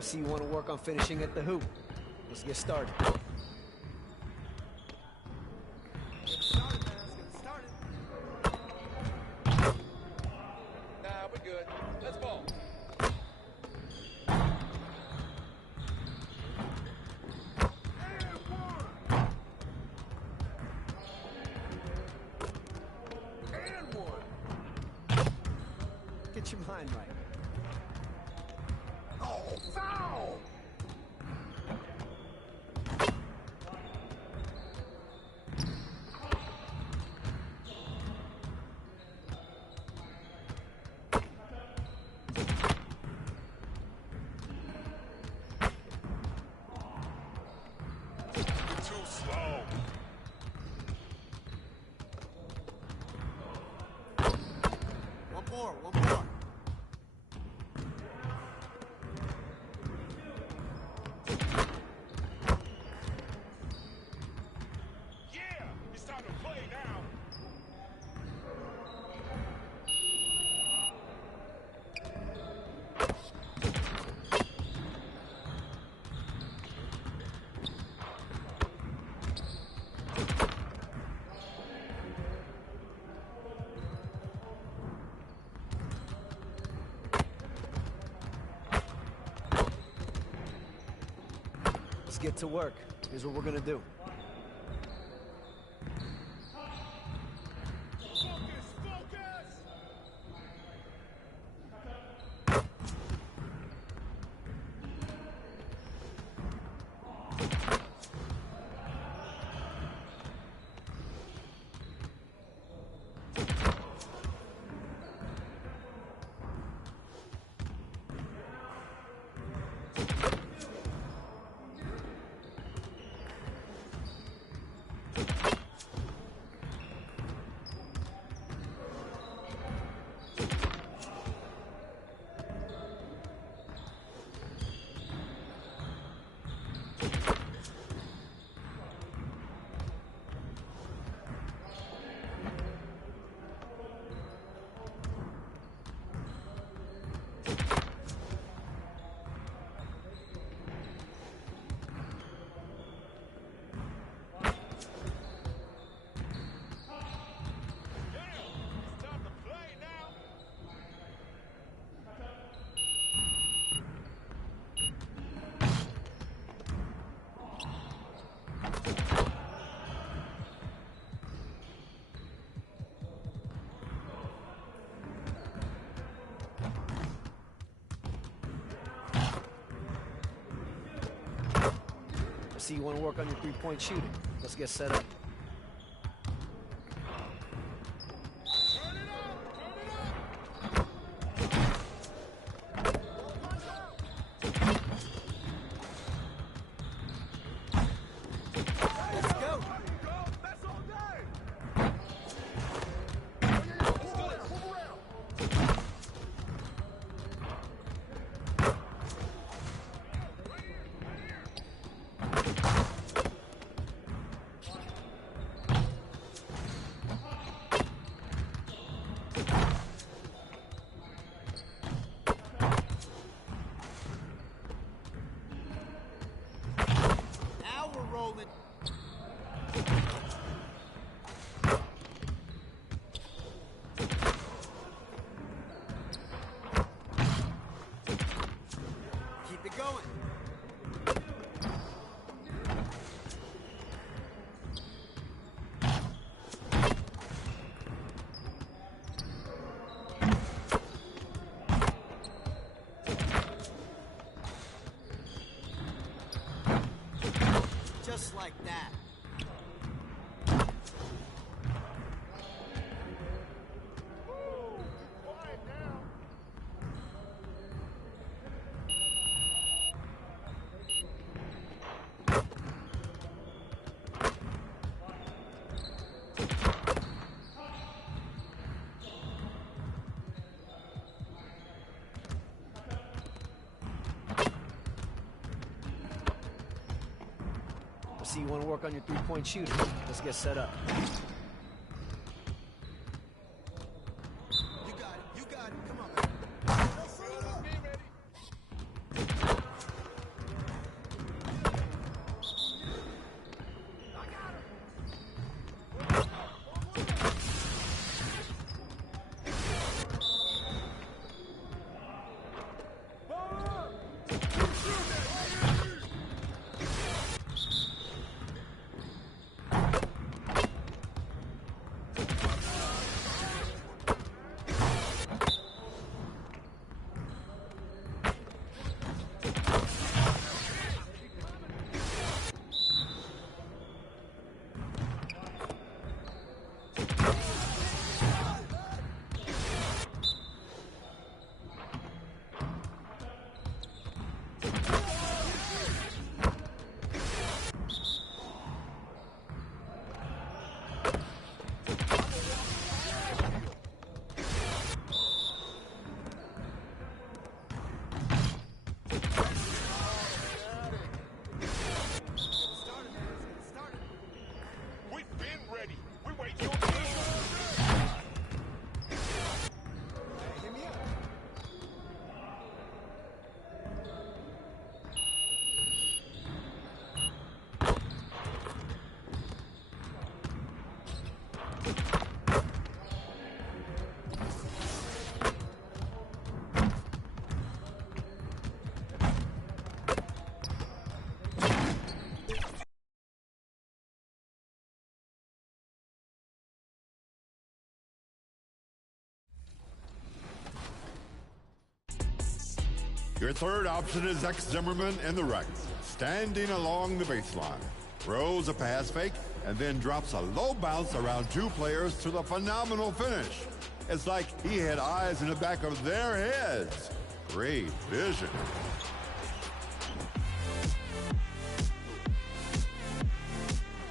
I see you want to work on finishing at the hoop. Let's get started. Nah, we're good. Let's ball. And one. Get your mind right. Oh, foul! Too slow. One more, one more. Yeah! It's time to play now. Let's get to work. Here's what we're gonna do. Focus, focus! It's time to play now. I see you want to work on your three-point shooting. Let's get set up. Turn it up! Turn it up! Let's go. That's all day! Let's do it! Move around! Now we're rolling. Keep it going. Just like that. Quiet now. I see you want to work on your three-point shooting. Let's get set up. You got it. You got it. Come on, man. Be ready. Your third option is ex-Zimmerman in the right, standing along the baseline. Throws a pass fake and then drops a low bounce around two players to the phenomenal finish. It's like he had eyes in the back of their heads. Great vision.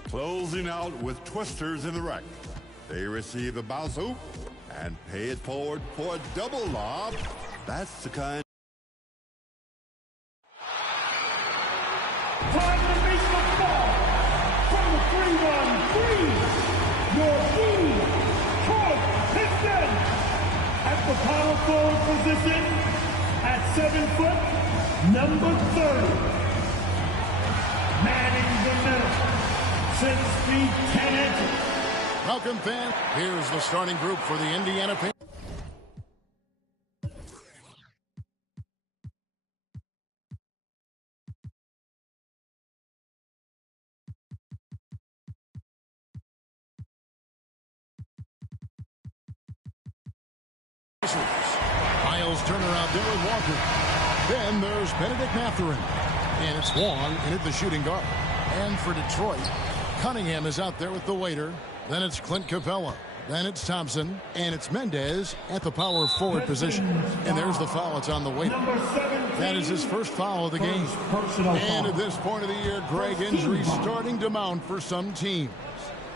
Closing out with twisters in the right. They receive the bounce hoop and pay it forward for a double lob. That's the kind. Time to make the ball from the 3-1-3. Your Detroit Pistons at the power forward position at 7 foot, number 30. Manning the middle, 6 feet 10 inches. Welcome, fans. Here's the starting group for the Indiana Pacers. Miles Turner out there with Walker. Then there's Benedict Mathurin. And it's Wang in at the shooting guard. And for Detroit, Cunningham is out there with the waiter. Then it's Clint Capella. Then it's Thompson. And it's Mendez at the power forward position. And there's the foul. It's on the waiter. That is his first foul of the game. And at this point of the year, Greg, injuries starting to mount for some teams.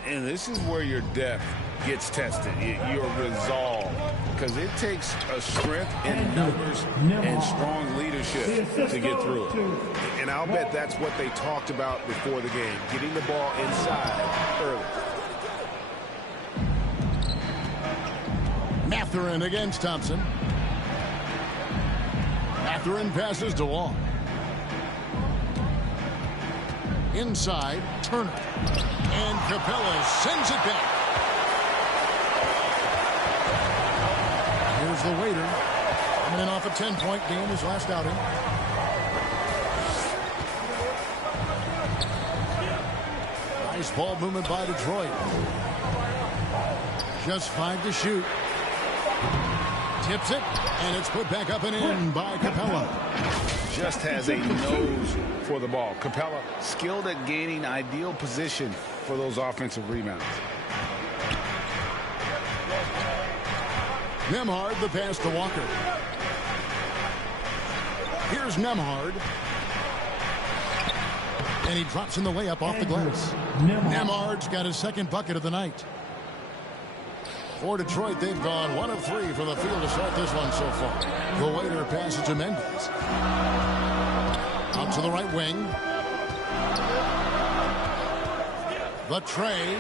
And this is where your depth gets tested, your resolve, because it takes a strength in numbers and strong leadership to get through it. And I'll bet that's what they talked about before the game, getting the ball inside early. Mathurin against Thompson. Mathurin passes to Wang. Inside, Turner. And Capella sends it back. Here's the waiter. Coming in off a 10-point game his last outing. Nice ball movement by Detroit. Just 5 to shoot. Tips it, and it's put back up and in by Capella. Just has a nose for the ball. Capella skilled at gaining ideal position for those offensive rebounds. Nembhard, the pass to Walker. Here's Nembhard. And he drops in the layup off the glass. Nembhard's got his second bucket of the night. For Detroit, they've gone 1 of 3 from the field to start this one so far. The waiter passes to Mendez. Out to the right wing. The tray.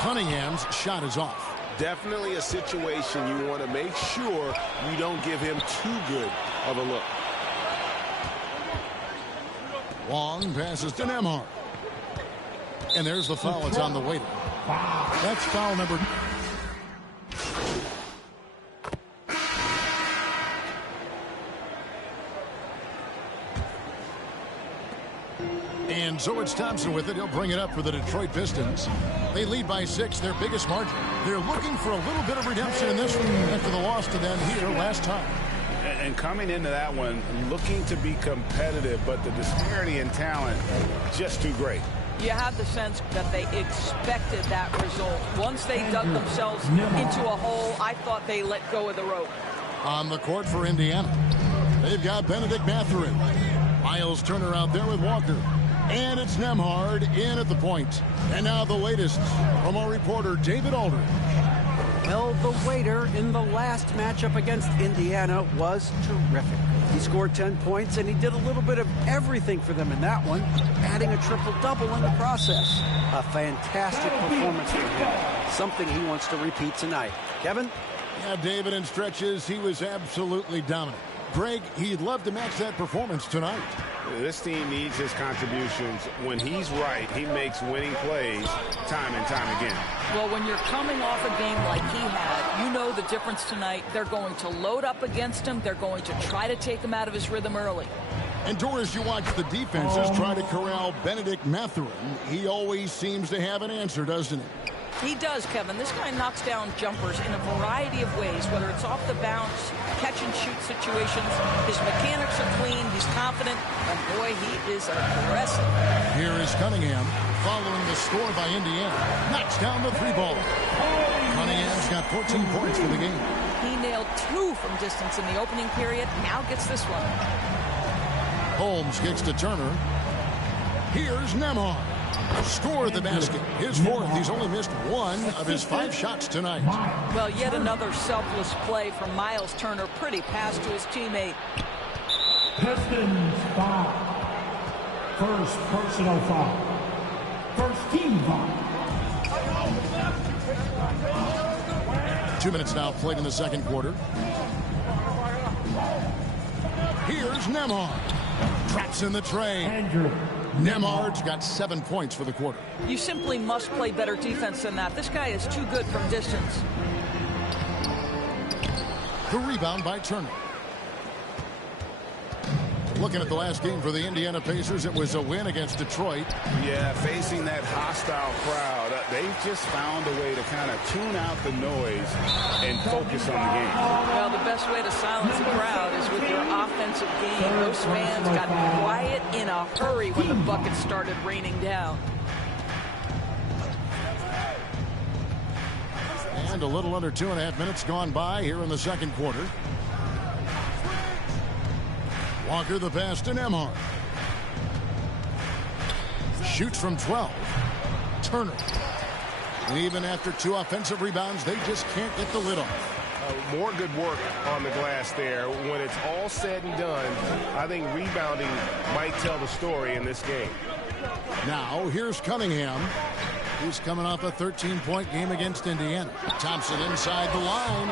Cunningham's shot is off. Definitely a situation you want to make sure you don't give him too good of a look. Wang passes to Nembhard. And there's the foul. It's on the waiter. That's foul number. And so it's Thompson with it. He'll bring it up for the Detroit Pistons. They lead by 6, their biggest margin. They're looking for a little bit of redemption in this one after the loss to them here last time. And coming into that one, looking to be competitive, but the disparity in talent just too great. You have the sense that they expected that result. Once they dug themselves into a hole, I thought they let go of the rope. On the court for Indiana, they've got Benedict Mathurin. Miles Turner out there with Walker. And it's Nembhard in at the point. And now the latest from our reporter, David Aldridge. Well, the waiter in the last matchup against Indiana was terrific. He scored 10 points, and he did a little bit of everything for them in that one, adding a triple-double in the process. A fantastic performance for him. Something he wants to repeat tonight. Kevin? Yeah, David, in stretches, he was absolutely dominant. Greg, he'd love to match that performance tonight. This team needs his contributions. When he's right, he makes winning plays time and time again. Well, when you're coming off a game like he had, you know the difference tonight. They're going to load up against him. They're going to try to take him out of his rhythm early. And Doris, you watch the defenses try to corral Benedict Mathurin. He always seems to have an answer, doesn't he? He does, Kevin. This guy knocks down jumpers in a variety of ways, whether it's off the bounce, catch and shoot situations. His mechanics are clean. He's confident. And boy, he is aggressive. Here is Cunningham following the score by Indiana. Knocks down the three ball. Cunningham's got 14 points for the game. He nailed 2 from distance in the opening period. Now gets this one. Holmes kicks to Turner. Here's Nembhard. Scored the basket. His 4th. He's only missed 1 of his 5 shots tonight. Well, yet another selfless play from Miles Turner. Pretty pass to his teammate. Pistons foul. First personal foul. First team foul. 2 minutes now played in the second quarter. Here's Nembhard. Traps in the tray. Andrew. Nembhard's got 7 points for the quarter. You simply must play better defense than that. This guy is too good from distance. The rebound by Turner. Looking at the last game for the Indiana Pacers, it was a win against Detroit. Yeah, facing that hostile crowd, they've just found a way to kind of tune out the noise and focus on the game. Well, the best way to silence the crowd is with your offensive game. Those fans got quiet in a hurry when the buckets started raining down. And a little under 2.5 minutes gone by here in the second quarter. Walker the pass to Nembhard. Shoots from 12. Turner. And even after 2 offensive rebounds, they just can't get the lid off. More good work on the glass there. When it's all said and done, I think rebounding might tell the story in this game. Now, here's Cunningham. He's coming off a 13-point game against Indiana. Thompson inside the line.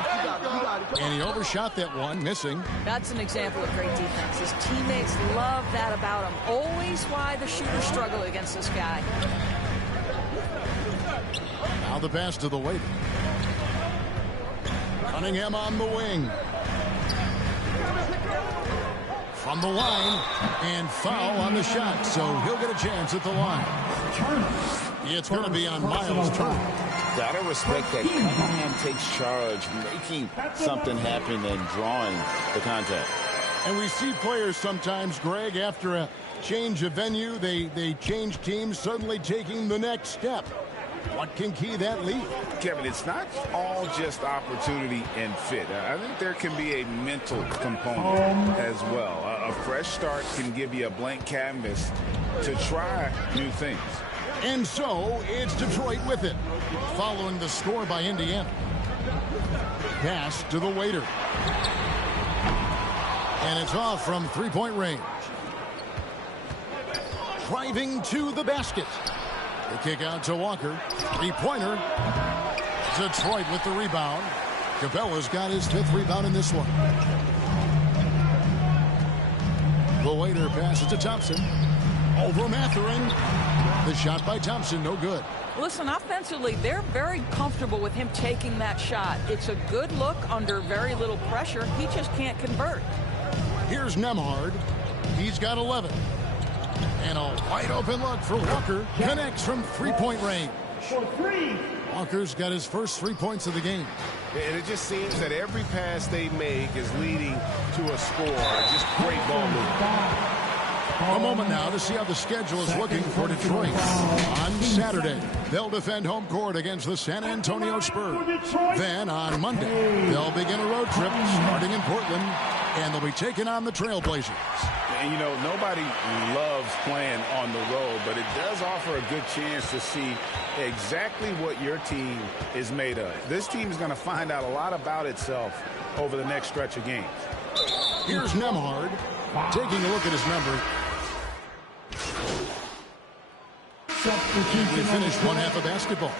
And he overshot that one, missing. That's an example of great defense. His teammates love that about him. Always why the shooters struggle against this guy. Now the pass to the waiter. Cunningham on the wing. From the line. And foul on the shot. So he'll get a chance at the line. It's going to be on Miles Turner. Gotta respect that Cunningham takes charge, making something happen and drawing the contact. And we see players sometimes, Greg, after a change of venue, they change teams, suddenly taking the next step. What can key that lead? Kevin, it's not all just opportunity and fit. I think there can be a mental component as well. A fresh start can give you a blank canvas to try new things. And so it's Detroit with it, following the score by Indiana. Pass to the waiter. And it's off from three-point range. Driving to the basket. The kick out to Walker. Three-pointer. Detroit with the rebound. Cabela's got his 5th rebound in this one. The waiter passes to Thompson. Over Mathurin. The shot by Thompson, no good. Listen, offensively, they're very comfortable with him taking that shot. It's a good look under very little pressure. He just can't convert. Here's Nembhard. He's got 11. And a wide open look for Walker. Connects from three-point range. Walker's got his first 3 points of the game. And it just seems that every pass they make is leading to a score. Just great ball movement. A moment now to see how the schedule is looking for Detroit. On Saturday, they'll defend home court against the San Antonio Spurs. Then on Monday, they'll begin a road trip starting in Portland, and they'll be taking on the Trailblazers. And, you know, nobody loves playing on the road, but it does offer a good chance to see exactly what your team is made of. This team is going to find out a lot about itself over the next stretch of games. Here's Nembhard taking a look at his number. We finished one half of basketball.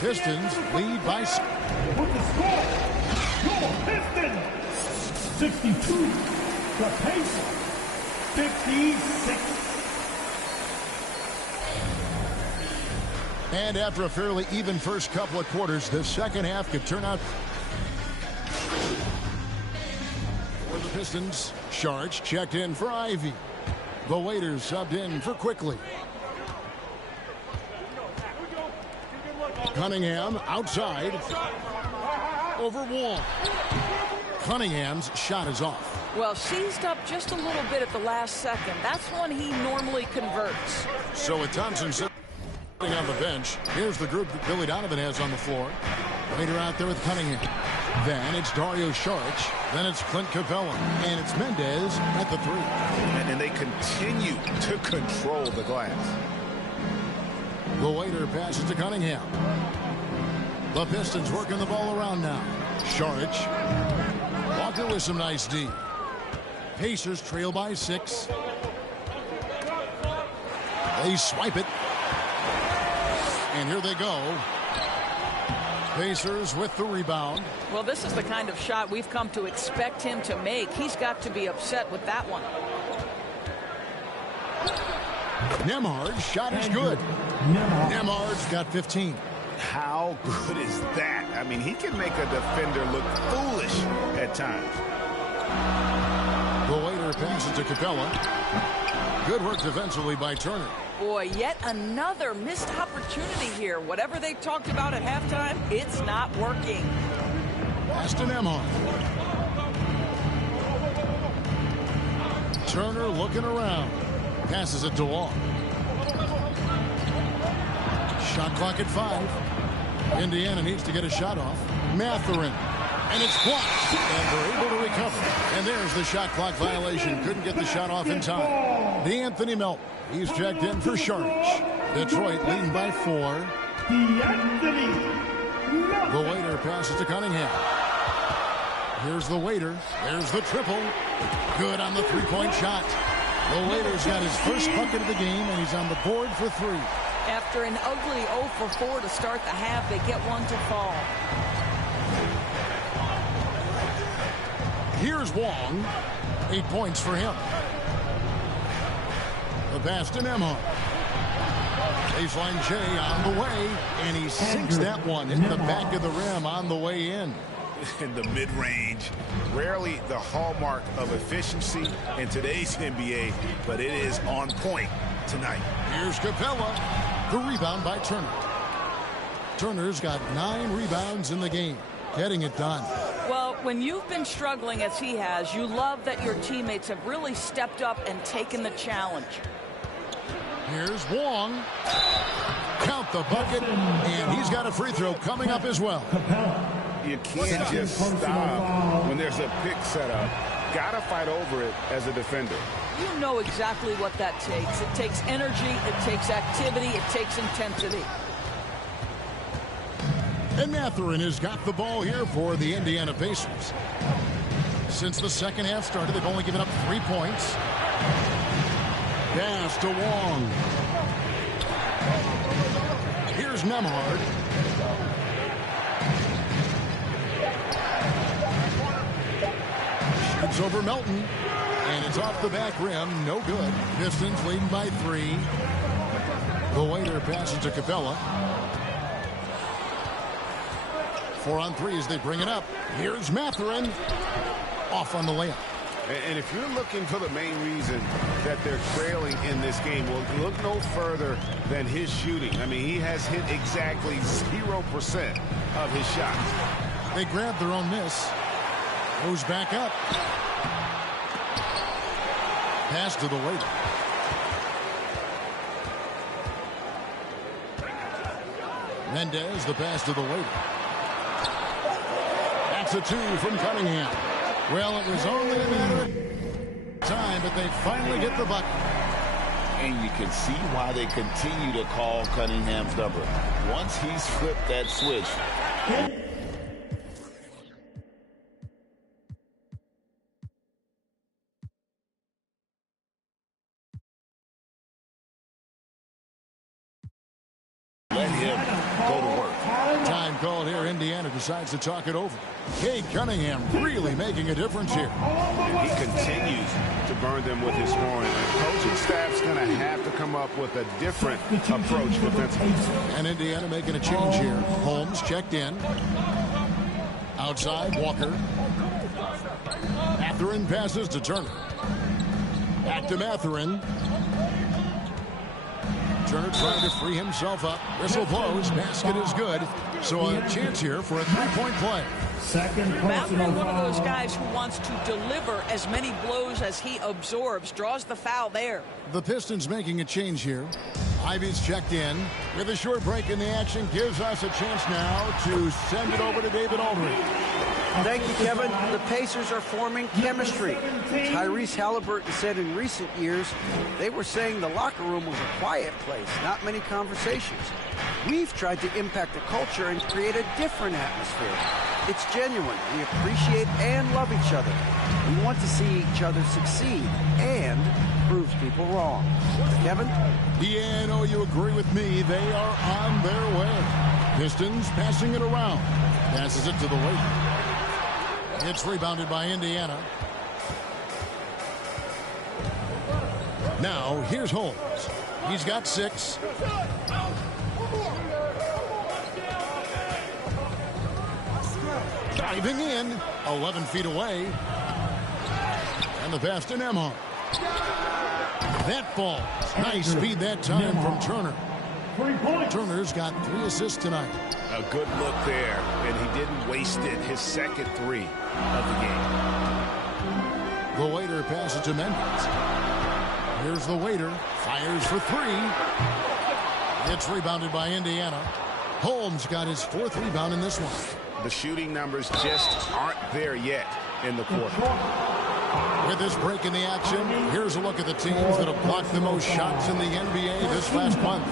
Pistons lead by... With the score, your Pistons 62, the Pacers 56. And after a fairly even first couple of quarters, the second half could turn out. For the Pistons, Sharch checked in for Ivy. The waiters subbed in for Quickly. Cunningham outside. Over Wall. Cunningham's shot is off. Well, seized up just a little bit at the last second. That's when he normally converts. So with Thompson sitting on the bench, here's the group that Billy Donovan has on the floor. Later out there with Cunningham. Then it's Dario Saric. Then it's Clint Capella. And it's Mendez at the 3. And they continue to control the glass. The waiter passes to Cunningham. The Pistons working the ball around now. Saric. Walker with some nice D. Pacers trail by 6. They swipe it. And here they go. Pacers with the rebound. Well, this is the kind of shot we've come to expect him to make. He's got to be upset with that one. Nembhard's shot is good. Nembhard's got 15. How good is that? I mean, he can make a defender look foolish at times. The waiter passes to Capella. Good work defensively by Turner. Boy, yet another missed opportunity here. Whatever they talked about at halftime, it's not working. Pass to Nembhard. Turner looking around. Passes it to Wall. Shot clock at 5. Indiana needs to get a shot off. Mathurin. And it's blocked. And they're able to recover. And there's the shot clock violation. Couldn't get the shot off in time. DeAnthony Melton. He's checked in for Sharch. Detroit leading by 4. The waiter passes to Cunningham. Here's the waiter. There's the triple. Good on the three-point shot. The waiter's got his first bucket of the game, and he's on the board for 3. After an ugly 0 for 4 to start the half, they get one to fall. Here's Wang. 8 points for him. The pass to Nembhard. Baseline J on the way, and he sinks that one in the back of the rim on the way in. In the mid-range, rarely the hallmark of efficiency in today's NBA, but it is on point tonight. Here's Capella. The rebound by Turner. Turner's got 9 rebounds in the game, getting it done. Well, when you've been struggling as he has, you love that your teammates have really stepped up and taken the challenge. Here's Wang. Count the bucket, and he's got a free throw coming up as well. You can't just stop when there's a pick set up. Gotta fight over it as a defender. You know exactly what that takes. It takes energy, it takes activity, it takes intensity. And Mathurin has got the ball here for the Indiana Pacers. Since the second half started, they've only given up 3 points. Pass to Wang. Here's Nembhard. Shoots over Melton. And it's off the back rim. No good. Pistons leading by 3. The waiter passes to Capella. 4 on 3 as they bring it up. Here's Mathurin. Off on the layup. And if you're looking for the main reason that they're trailing in this game, well, look no further than his shooting. I mean, he has hit exactly 0% of his shots. They grab their own miss. Goes back up. Pass to the waiter. Mendez, the pass to the waiter. That's a 2 from Cunningham. Well, it was only a matter of time, but they finally get the bucket. And you can see why they continue to call Cunningham's number. Once he's flipped that switch. Let him go to work. Time called here, Indiana. Indiana decides to talk it over. Cade Cunningham really making a difference here. And he continues to burn them with his scoring. The coaching staff's going to have to come up with a different approach defensively. And Indiana making a change here. Holmes checked in. Outside, Walker. Mathurin passes to Turner. Back to Mathurin. Turner trying to free himself up. Whistle blows. Basket is good. So a chance here for a three-point play. Mathurin, one of those guys who wants to deliver as many blows as he absorbs. Draws the foul there. The Pistons making a change here. Ivy's checked in. With a short break in the action, gives us a chance now to send it over to David Aldridge. Thank you, Kevin. The Pacers are forming chemistry. Tyrese Halliburton said in recent years they were saying the locker room was a quiet place, not many conversations. We've tried to impact the culture and create a different atmosphere. It's genuine. We appreciate and love each other. We want to see each other succeed and prove people wrong. Kevin? Yeah, I know you agree with me. They are on their way. Pistons passing it around. Passes it to the Lakers. It's rebounded by Indiana. Now, here's Holmes. He's got 6. Diving in, 11 feet away. And the pass to Nembhard. That falls. Nice speed that time from Turner. Turner's got 3 assists tonight. A good look there, and he didn't waste it. His second 3 of the game. The waiter passes to Mendes. Here's the waiter. Fires for 3. It's rebounded by Indiana. Holmes got his 4th rebound in this one. The shooting numbers just aren't there yet in the quarter. With this break in the action, here's a look at the teams that have blocked the most shots in the NBA this last month.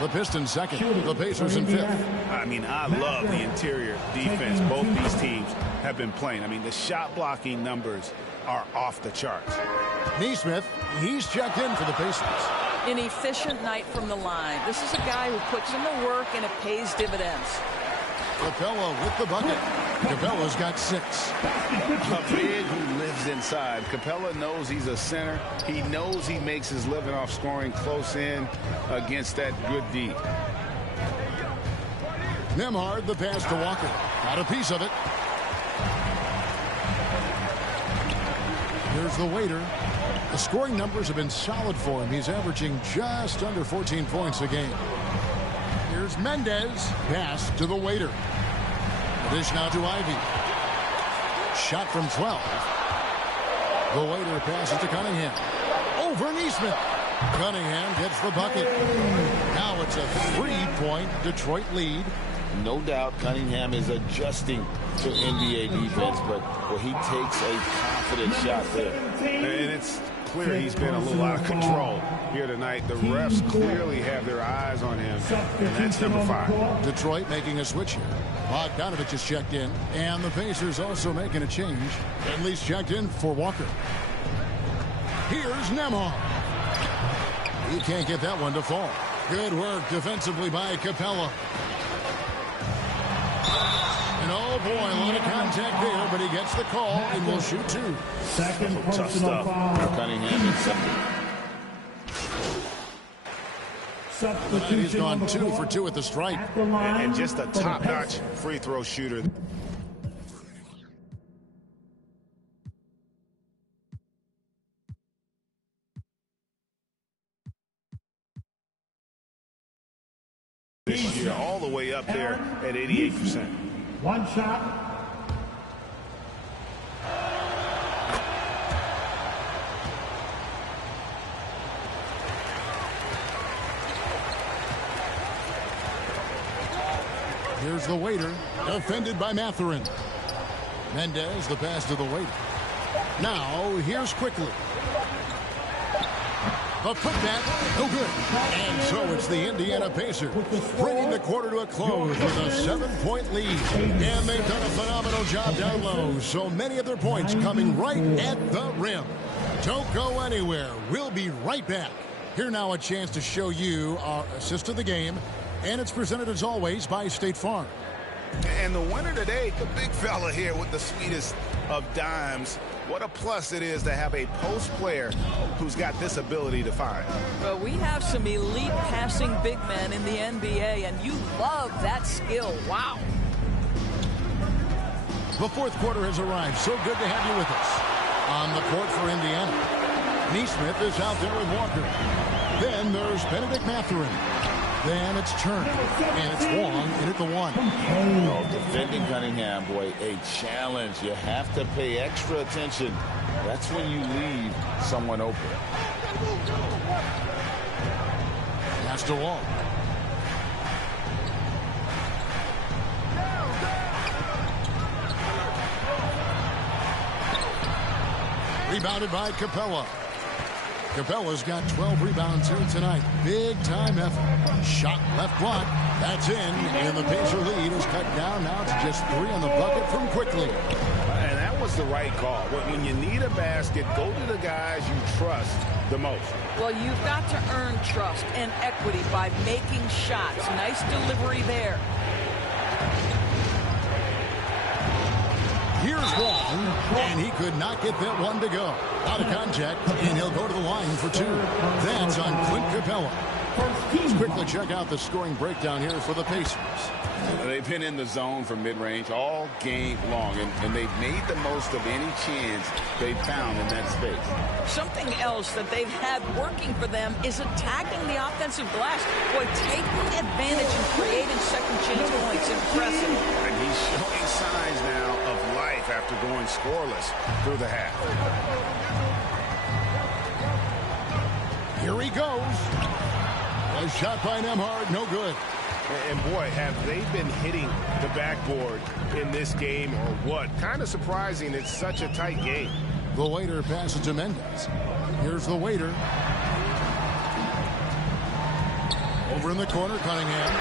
The Pistons second, the Pacers in 5th. I mean, I love the interior defense both these teams have been playing. I mean, the shot blocking numbers are off the charts. Neesmith, he's checked in for the Pacers. An efficient night from the line. This is a guy who puts in the work and it pays dividends. Capella with the bucket. Capella's got 6. A big who lives inside. Capella knows he's a center. He knows he makes his living off scoring close in against that good D. Nembhard, the pass to Walker. Got a piece of it. Here's the waiter. The scoring numbers have been solid for him. He's averaging just under 14 points a game. Here's Mendes. Pass to the waiter. Dish now to Ivy. Shot from 12. The waiter passes to Cunningham. Over Neesmith. Cunningham gets the bucket. Now it's a 3-point Detroit lead. No doubt Cunningham is adjusting to NBA defense, but he takes a confident shot there. And it's clear he's been a little out of control here tonight. The refs clearly have their eyes on him, and that's number 5. Detroit making a switch here. Bogdanovich is checked in, and the Pacers also making a change. At least checked in for Walker. Here's Nembhard. He can't get that one to fall. Good work defensively by Capella. And oh boy, a lot of contact there, but he gets the call and will shoot 2. Second Tough stuff for Cunningham. He's gone 2 for 2 at the stripe. And just a top-notch free throw shooter. This year, all the way up there at 88%. One shot. Here's the waiter, defended by Mathurin. Mendes, the pass to the waiter. Now, here's Quickly. The putback, no good. And so it's the Indiana Pacers bringing the quarter to a close with a 7-point lead. And they've done a phenomenal job down low. So many of their points coming right at the rim. Don't go anywhere. We'll be right back. Here now a chance to show you our assist of the game. And it's presented as always by State Farm. And the winner today, the big fella here with the sweetest of dimes. What a plus it is to have a post player who's got this ability to find. Well, we have some elite passing big men in the NBA, and you love that skill. Wow. The fourth quarter has arrived. So good to have you with us. On the court for Indiana, Neesmith is out there with Walker. Then there's Benedict Mathurin. Then it's Turner, and it's Wang in at the one. Oh, defending Cunningham, boy, a challenge. You have to pay extra attention. That's when you leave someone open. Pass to Wang. Rebounded by Capella. Capella's got 12 rebounds here tonight. Big time effort. Shot left block. That's in. And the Pacer lead is cut down now to just 3 on the bucket from Quickly. And that was the right call. When you need a basket, go to the guys you trust the most. Well, you've got to earn trust and equity by making shots. Nice delivery there. Here's Wang, and he could not get that one to go. Out of contact, and he'll go to the line for 2. That's on Clint Capella. Let's quickly check out the scoring breakdown here for the Pacers. They've been in the zone for mid-range all game long, and they've made the most of any chance they've found in that space. Something else that they've had working for them is attacking the offensive glass. Boy, taking advantage and creating second chance points. Impressive. And he's showing signs now of life after going scoreless through the half. Here he goes. A shot by Nembhard, no good. And boy, have they been hitting the backboard in this game or what? Kind of surprising. It's such a tight game. The waiter passes to Mendez. Here's the waiter. Over in the corner, Cunningham.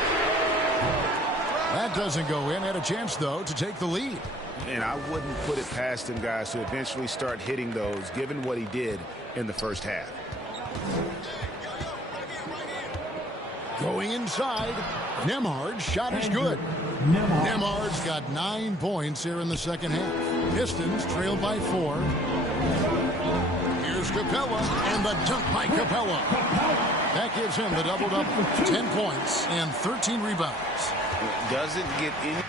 That doesn't go in. Had a chance, though, to take the lead. And I wouldn't put it past him, guys, to eventually start hitting those, given what he did in the first half. Going inside, Nembhard's shot is good. Nembhard's got 9 points here in the second half. Pistons trailed by 4. Here's Capella, and the dunk by Capella. That gives him the double-double. 10 points and 13 rebounds. It doesn't get any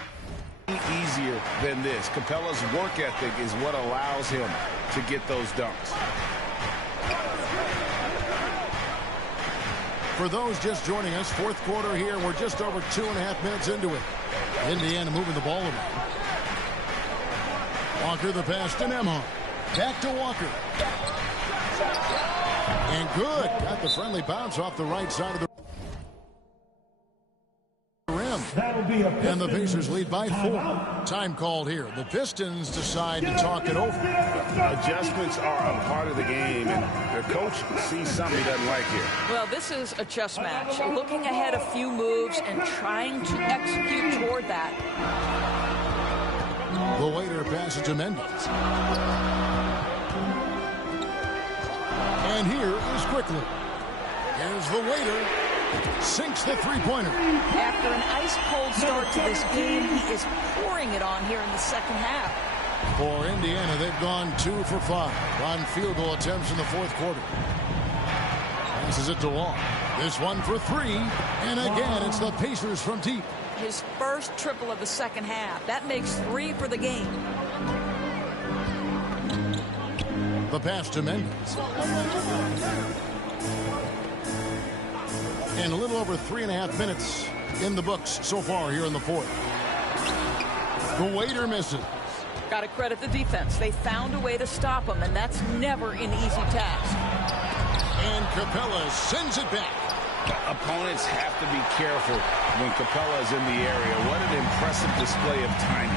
easier than this. Capella's work ethic is what allows him to get those dunks. For those just joining us, fourth quarter here. We're just over 2.5 minutes into it. Indiana moving the ball around. Walker the pass to Nembhard. Back to Walker. And good. Got the friendly bounce off the right side of the rim. And the Pacers lead by 4. Time called here. The Pistons decide to talk it over. Adjustments are a part of the game, and their coach sees something he doesn't like here. Well, this is a chess match. Looking ahead a few moves and trying to execute toward that. The waiter passes to Mendez. And here is Quickly. Here's the waiter. Sinks the three-pointer. After an ice-cold start to this game, he is pouring it on here in the second half. For Indiana, they've gone 2 for 5 on field goal attempts in the fourth quarter. Passes it to Wang. This one for 3. And again, it's the Pacers from deep. His first triple of the second half. That makes 3 for the game. The pass to Mendez. And a little over 3.5 minutes in the books so far here in the fourth. The waiter misses. Got to credit the defense. They found a way to stop him, and that's never an easy task. And Capella sends it back. Opponents have to be careful when Capella is in the area. What an impressive display of timing.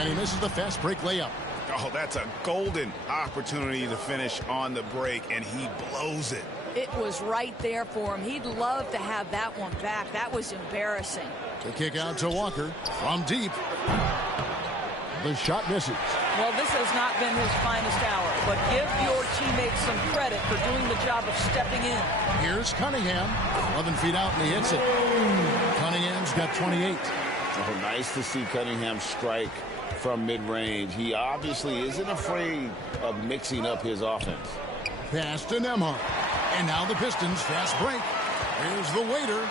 And he misses the fast break layup. Oh, that's a golden opportunity to finish on the break, and he blows it. It was right there for him. He'd love to have that one back. That was embarrassing. The kick out to Walker from deep. The shot misses. Well, this has not been his finest hour, but give your teammates some credit for doing the job of stepping in. Here's Cunningham. 11 feet out, and he hits it. Cunningham's got 28. Oh, nice to see Cunningham strike from mid-range. He obviously isn't afraid of mixing up his offense. Pass to Nembhard. And now the Pistons fast break. Here's the waiter.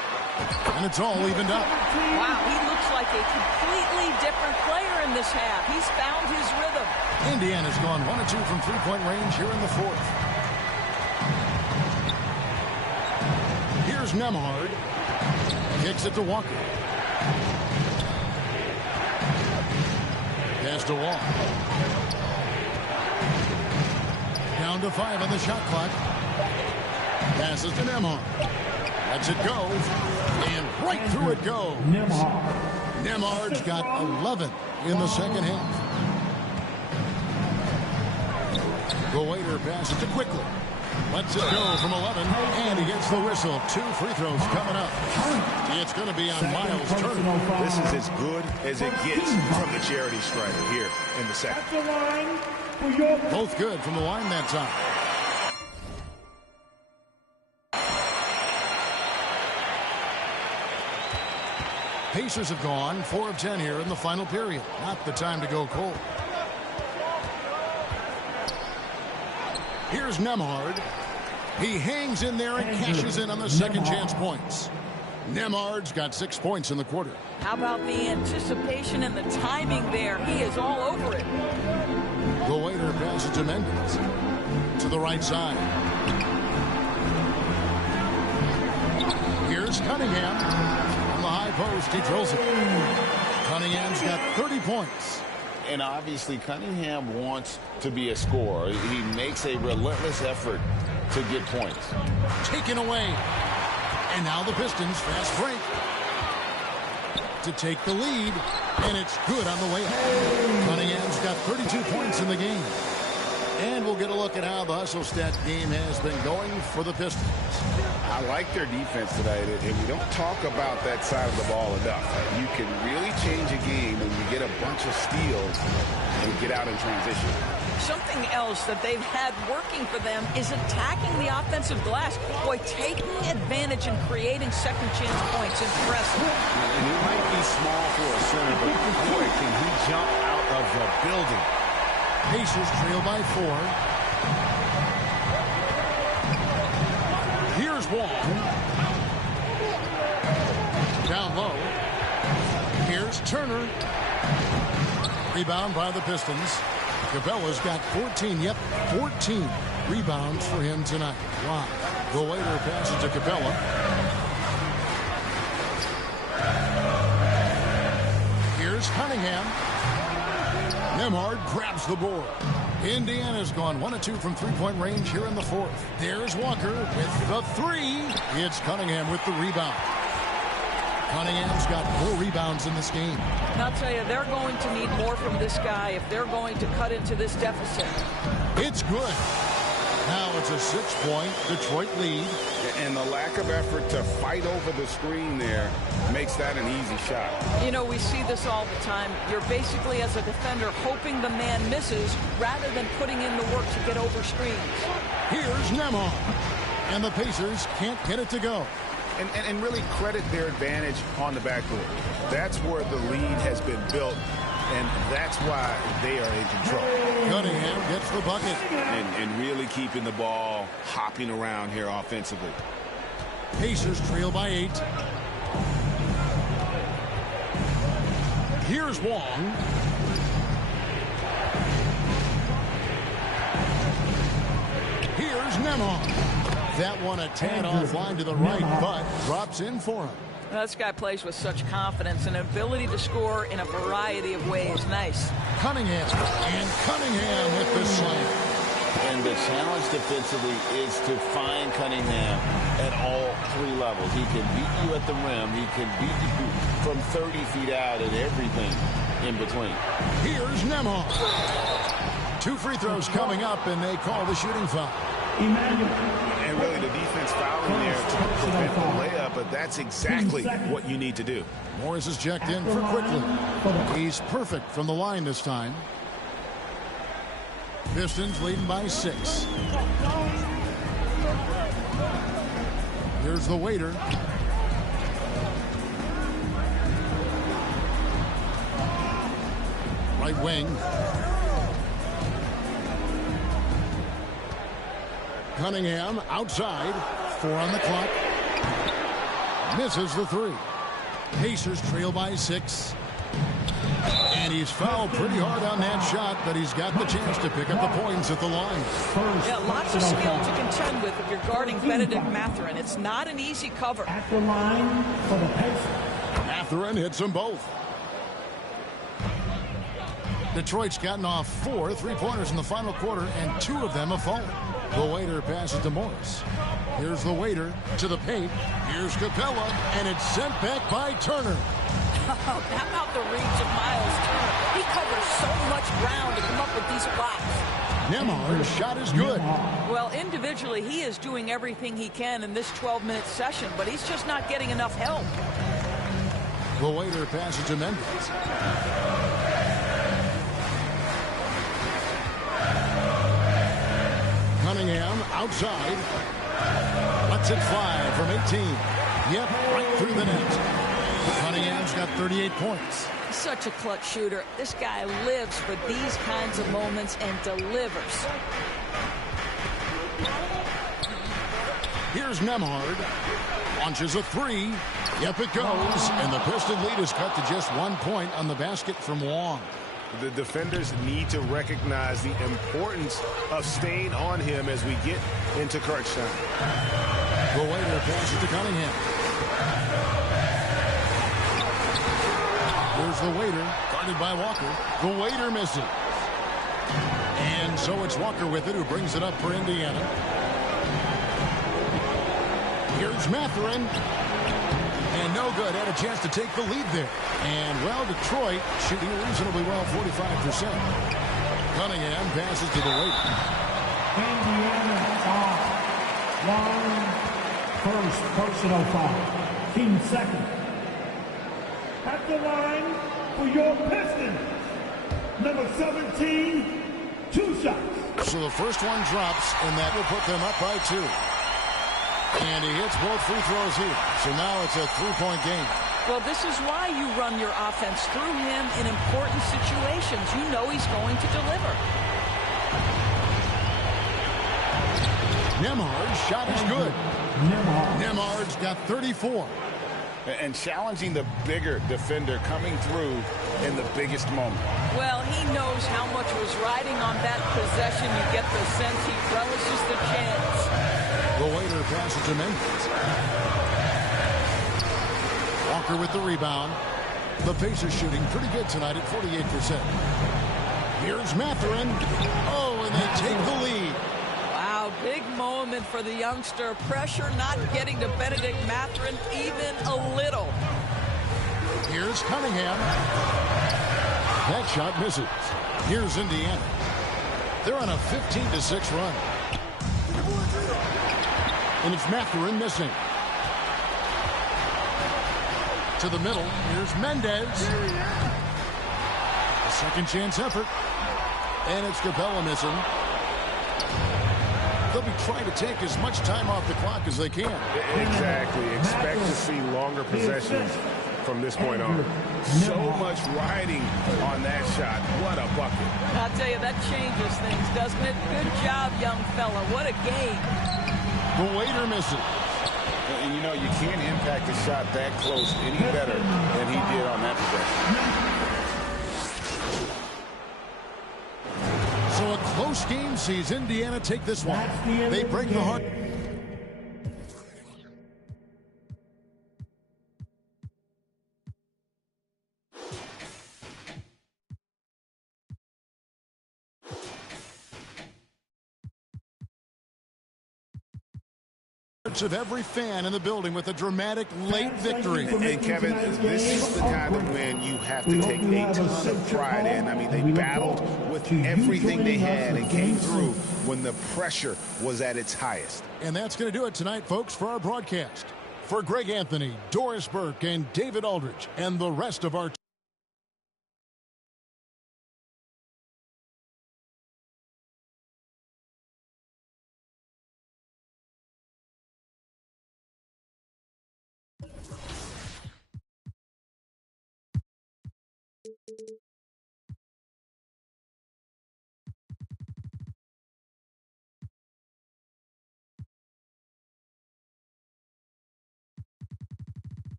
And it's all evened up. Wow, he looks like a completely different player in this half. He's found his rhythm. Indiana's gone 1 of 2 from three-point range here in the fourth. Here's Nembhard. Kicks it to Walker. Pass to Wall. Down to 5 on the shot clock. Passes to Nembhard. Lets it go. And right through it goes. Nembhard's got 11 in the second half. The waiter passes to Quickly. Lets it go from 11. And he gets the whistle. 2 free throws coming up. It's going to be on Miles Turner. This is as good as it gets from the charity striker here in the second. Both good from the line that time. Pacers have gone 4 of 10 here in the final period. Not the time to go cold. Here's Nembhard. He hangs in there and cashes in on the second chance points. Nembhard's got 6 points in the quarter. How about the anticipation and the timing there? He is all over it. The waiter passes to Mendes. To the right side. Here's Cunningham. On the high post, he drills it. Cunningham's got 30 points. And obviously, Cunningham wants to be a scorer. He makes a relentless effort to get points. Taken away. And now the Pistons fast break to take the lead. And it's good on the way up. Cunningham's got 32 points in the game. And we'll get a look at how the hustle stat game has been going for the Pistons. I like their defense tonight, and we don't talk about that side of the ball enough. You can really change a game when you get a bunch of steals and get out in transition. Something else that they've had working for them is attacking the offensive glass. Boy, taking advantage and creating second chance points. Impressive. And he might be small for a center, but boy, can he jump out of the building. Pacers trail by 4. Here's Wall. Down low. Here's Turner. Rebound by the Pistons. Capella's got 14. Yep, 14 rebounds for him tonight. Wow. The waiter passes to Capella. Here's Cunningham. Nembhard grabs the board. Indiana's gone 1 of 2 from three-point range here in the fourth. There's Walker with the 3. It's Cunningham with the rebound. Cunningham's got 4 rebounds in this game. And I'll tell you, they're going to need more from this guy if they're going to cut into this deficit. It's good. Now it's a 6-point Detroit lead. And the lack of effort to fight over the screen there makes that an easy shot. You know, we see this all the time. You're basically, as a defender, hoping the man misses rather than putting in the work to get over screens. Here's Nembhard. And the Pacers can't get it to go. And really credit their advantage on the backboard. That's where the lead has been built, and that's why they are in control. Cunningham gets the bucket. And really keeping the ball hopping around here offensively. Pacers trail by 8. Here's Wong. Here's Nembhard. That one a tad offline to the right, but drops in for him. This guy plays with such confidence and ability to score in a variety of ways. Nice. Cunningham. And Cunningham with the slam. And the challenge defensively is to find Cunningham at all 3 levels. He can beat you at the rim. He can beat you from 30 feet out and everything in between. Here's Nembhard. 2 free throws coming up, and they call the shooting foul. And really the defense fouling there to prevent the layup, but that's exactly what you need to do. Morris is checked in for Quickly. He's perfect from the line this time. Pistons leading by 6. Here's the waiter. right wing. Cunningham outside. 4 on the clock. Misses the 3. Pacers trail by 6. And he's fouled pretty hard on that shot, but he's got the chance to pick up the points at the line. Yeah, lots of skill to contend with if you're guarding Benedict Mathurin. It's not an easy cover. At the line for the Pacers. Mathurin hits them both. Detroit's gotten off 4 3-pointers in the final quarter, and 2 of them have fallen. The waiter passes to Morris. Here's the waiter to the paint. Here's Capella, and it's sent back by Turner. How about the reach of Miles Turner? He covers so much ground to come up with these blocks. Nembhard's shot is good. Well, individually, he is doing everything he can in this 12-minute session, but he's just not getting enough help. The waiter passes to Mendez. Cunningham outside. Lets it fly from 18. Yep, right through the net. Cunningham's got 38 points. Such a clutch shooter. This guy lives for these kinds of moments and delivers. Here's Nembhard. Launches a 3. Yep, it goes. And the Piston lead is cut to just 1 point on the basket from Wang. The defenders need to recognize the importance of staying on him as we get into crunch time. The waiter passes to Cunningham. Here's the waiter, guarded by Walker. The waiter misses. And so it's Walker with it, who brings it up for Indiana. Here's Mathurin. And no good. Had a chance to take the lead there. And, well, Detroit shooting reasonably well, 45%. Cunningham passes to the waiter. Indiana off. One first personal foul. Team second. At the line for your Pistons. Number 17, 2 shots. So the first one drops, and that will put them up by 2. And he hits both free throws here. So now it's a 3-point game. Well, this is why you run your offense through him in important situations. You know he's going to deliver. Nembhard's shot is good. Nembhard's got 34. And challenging the bigger defender coming through in the biggest moment. Well, he knows how much was riding on that possession. You get the sense he relishes the chance. The waiter passes to Mendez. Walker with the rebound. The Pacers shooting pretty good tonight at 48%. Here's Mathurin. Oh, and they take the lead. Wow, big moment for the youngster. Pressure not getting to Benedict Mathurin even a little. Here's Cunningham. That shot misses. Here's Indiana. They're on a 15-6 run. And it's Mathurin missing. To the middle. Here's Mendez. A second chance effort. And it's Capella missing. They'll be trying to take as much time off the clock as they can. Exactly. Expect to see longer possessions from this point on. So much riding on that shot. What a bucket. I'll tell you, that changes things, doesn't it? Good job, young fella. What a game. The waiter misses. And you know, you can't impact a shot that close any better than he did on that possession. So a close game sees Indiana take this one. They break the heart. Of every fan in the building with a dramatic late victory. And Kevin, this is the kind of win you have to take a ton of pride in. I mean, they battled with everything they had and came through when the pressure was at its highest. And that's going to do it tonight, folks, for our broadcast. For Greg Anthony, Doris Burke, and David Aldridge, and the rest of our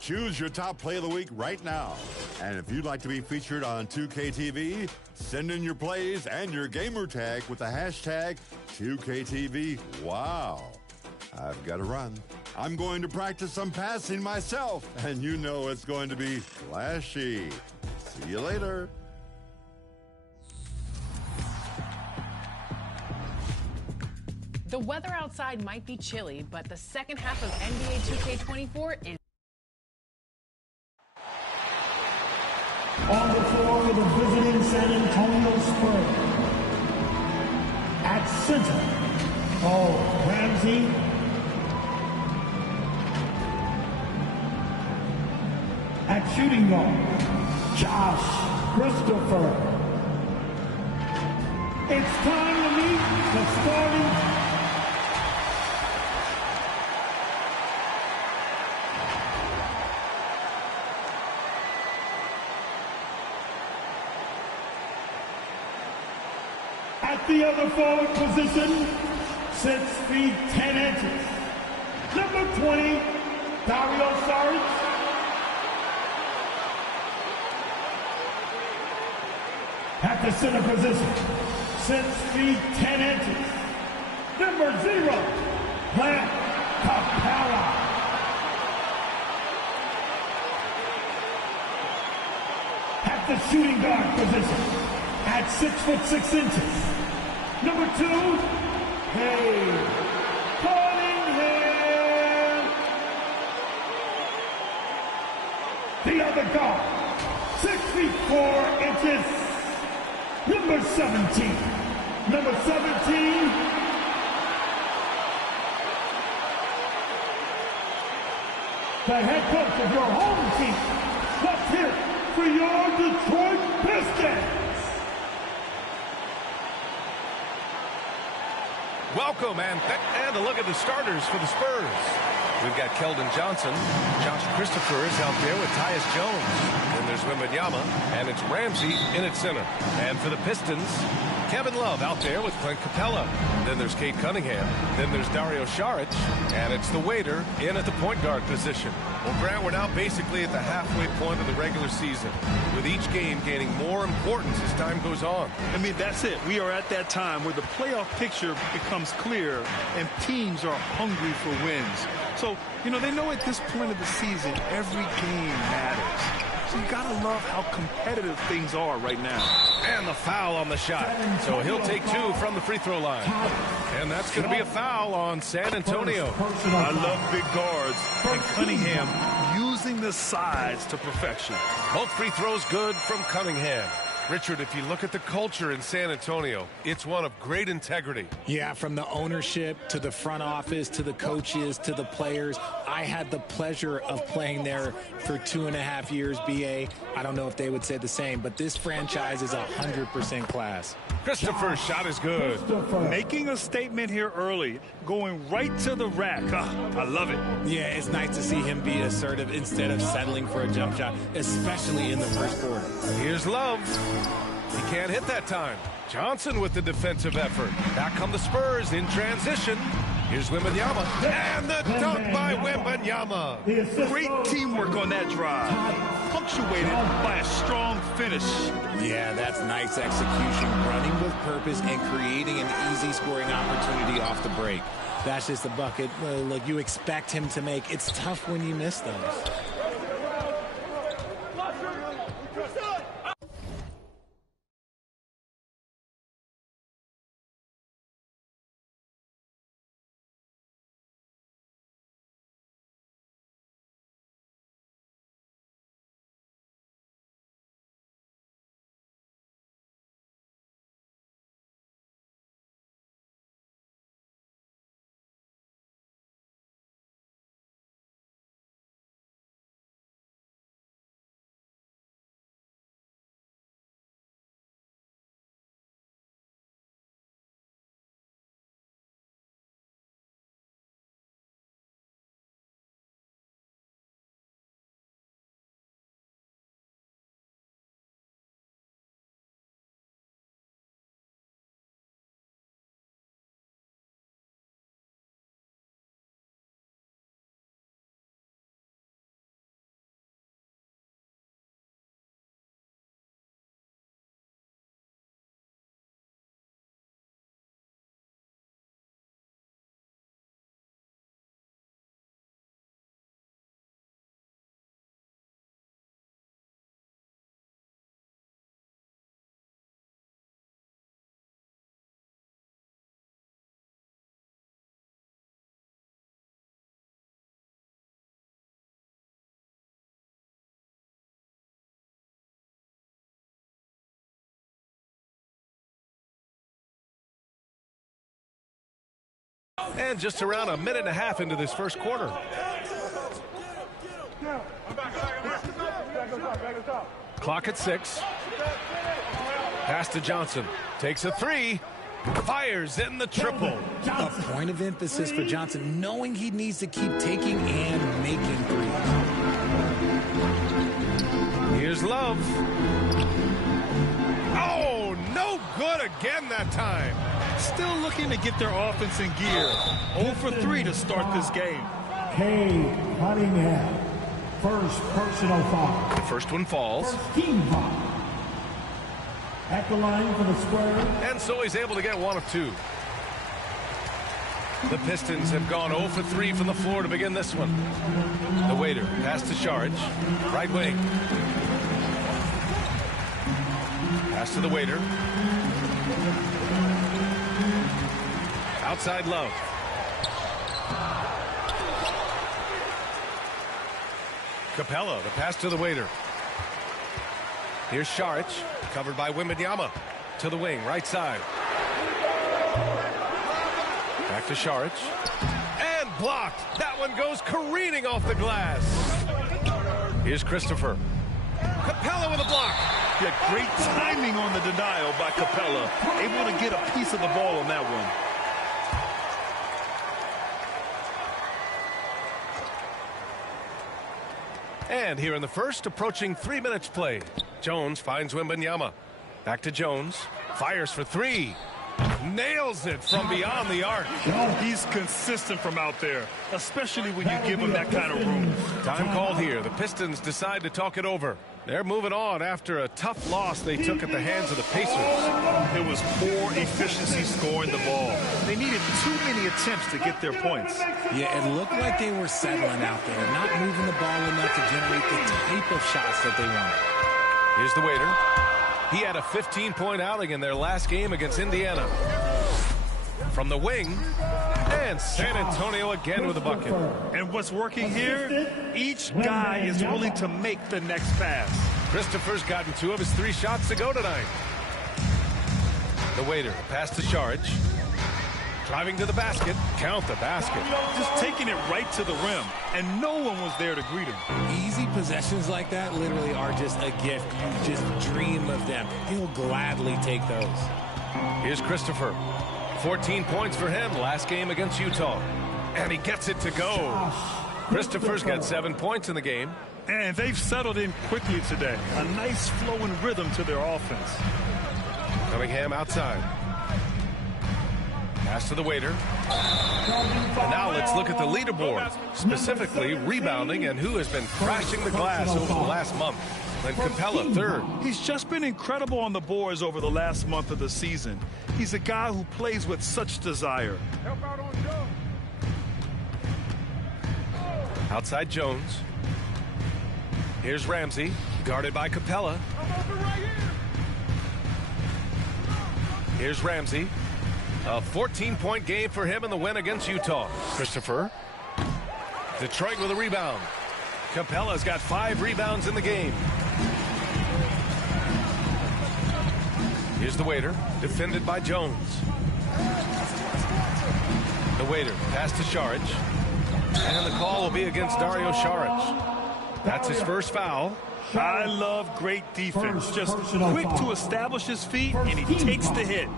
Choose your top play of the week right now. And if you'd like to be featured on 2K TV, send in your plays and your gamer tag with the hashtag 2KTV. Wow. I've got to run. I'm going to practice some passing myself, and you know it's going to be flashy. See you later. The weather outside might be chilly, but the second half of NBA 2K24 is on the floor with the visiting San Antonio Spurs. At center, Ramsey. At shooting guard, Josh Christopher. It's time to meet the starting at the other forward position, 6 feet 10 inches. Number 20, Dario Saric. At the center position, 6 feet 10 inches. Number 0, Clint Capella. At the shooting guard position, at 6 foot 6 inches. Number 2, Cade Cunningham. The other guard, 6 feet 4 inches. Number 17. Number 17. The head coach of your home team. Let's hear it for your Detroit Pistons, welcome. And a look at the starters for the Spurs. We've got Keldon Johnson. Josh Christopher is out there with Tyus Jones. Then there's Wembanyama, and it's Ramsey in at center. And for the Pistons, Kevin Love out there with Clint Capella. Then there's Cade Cunningham. Then there's Dario Saric. And it's the waiter in at the point guard position. Well, Grant, we're now basically at the halfway point of the regular season, with each game gaining more importance as time goes on. I mean, that's it. We are at that time where the playoff picture becomes clear and teams are hungry for wins. So, you know, they know at this point of the season, every game matters. So you got to love how competitive things are right now. And the foul on the shot. So he'll take 2 from the free throw line. And that's going to be a foul on San Antonio. I love big guards. And Cunningham using the size to perfection. Both free throws good from Cunningham. Richard, if you look at the culture in San Antonio, it's one of great integrity. Yeah, from the ownership to the front office to the coaches to the players. I had the pleasure of playing there for 2.5 years, BA. I don't know if they would say the same, but this franchise is 100% class. Christopher's shot is good. Making a statement here early, going right to the rack. I love it. Yeah, it's nice to see him be assertive instead of settling for a jump shot, especially in the first quarter. Here's Love. He can't hit that time. Johnson with the defensive effort. Back come the Spurs in transition. Here's Wembanyama. And the dunk by Wembanyama. Great teamwork on that drive. Punctuated by a strong finish. Yeah, that's nice execution. Running with purpose and creating an easy scoring opportunity off the break. That's just a bucket like you expect him to make. It's tough when you miss those. And just around a minute and a half into this first quarter. Clock at 6. Pass to Johnson. Takes a 3. Fires in the triple. A point of emphasis for Johnson, knowing he needs to keep taking and making threes. Here's Love. Oh, no good again that time. Still looking to get their offense in gear. 0 for 3 to start this game. Cade Cunningham, first personal foul. The first one falls. First team foul. At the line for the Spurs. And so he's able to get 1 of 2. The Pistons have gone 0 for 3 from the floor to begin this one. The waiter, pass to Saric. Right wing. Pass to the waiter. Outside Love. Capella, the pass to the waiter. Here's Saric, covered by Wembanyama. To the wing, right side. Back to Saric. And blocked. That one goes careening off the glass. Here's Christopher. Capella with a block. Yeah, great timing on the denial by Capella. Able to get a piece of the ball on that one. And here in the first, approaching 3 minutes played. Jones finds Wembanyama. Back to Jones. Fires for three. Nails it from beyond the arc. He's consistent from out there, especially when you give him that kind of room. Time called here. The Pistons decide to talk it over. They're moving on after a tough loss they took at the hands of the Pacers. It was poor efficiency scoring the ball. They needed too many attempts to get their points. Yeah, it looked like they were settling out there, not moving the ball enough to generate the type of shots that they wanted. Here's the waiter. He had a 15-point outing in their last game against Indiana. From the wing, and San Antonio again with a bucket. And what's working here? Each guy is willing to make the next pass. Christopher's gotten 2 of his 3 shots to go tonight. The waiter, pass to Saric. Driving to the basket, count the basket. Just taking it right to the rim, and no one was there to greet him. Easy possessions like that literally are just a gift. You just dream of them. He'll gladly take those. Here's Christopher. 14 points for him last game against Utah. And he gets it to go. Christopher's got 7 points in the game. And they've settled in quickly today. A nice flowing rhythm to their offense. Cunningham outside. Pass to the waiter. And now let's look at the leaderboard, specifically rebounding and who has been crashing the glass over the last month. And Capella, third. He's just been incredible on the boards over the last month of the season. He's a guy who plays with such desire. Outside Jones. Here's Ramsey, guarded by Capella. Here's Ramsey. A 14-point game for him in the win against Utah. Christopher. Detroit with a rebound. Capella's got 5 rebounds in the game. Here's the waiter, defended by Jones. The waiter, pass to Saric. And the call will be against Dario Saric. That's his first foul. I love great defense. Just quick to establish his feet, and he takes the hit.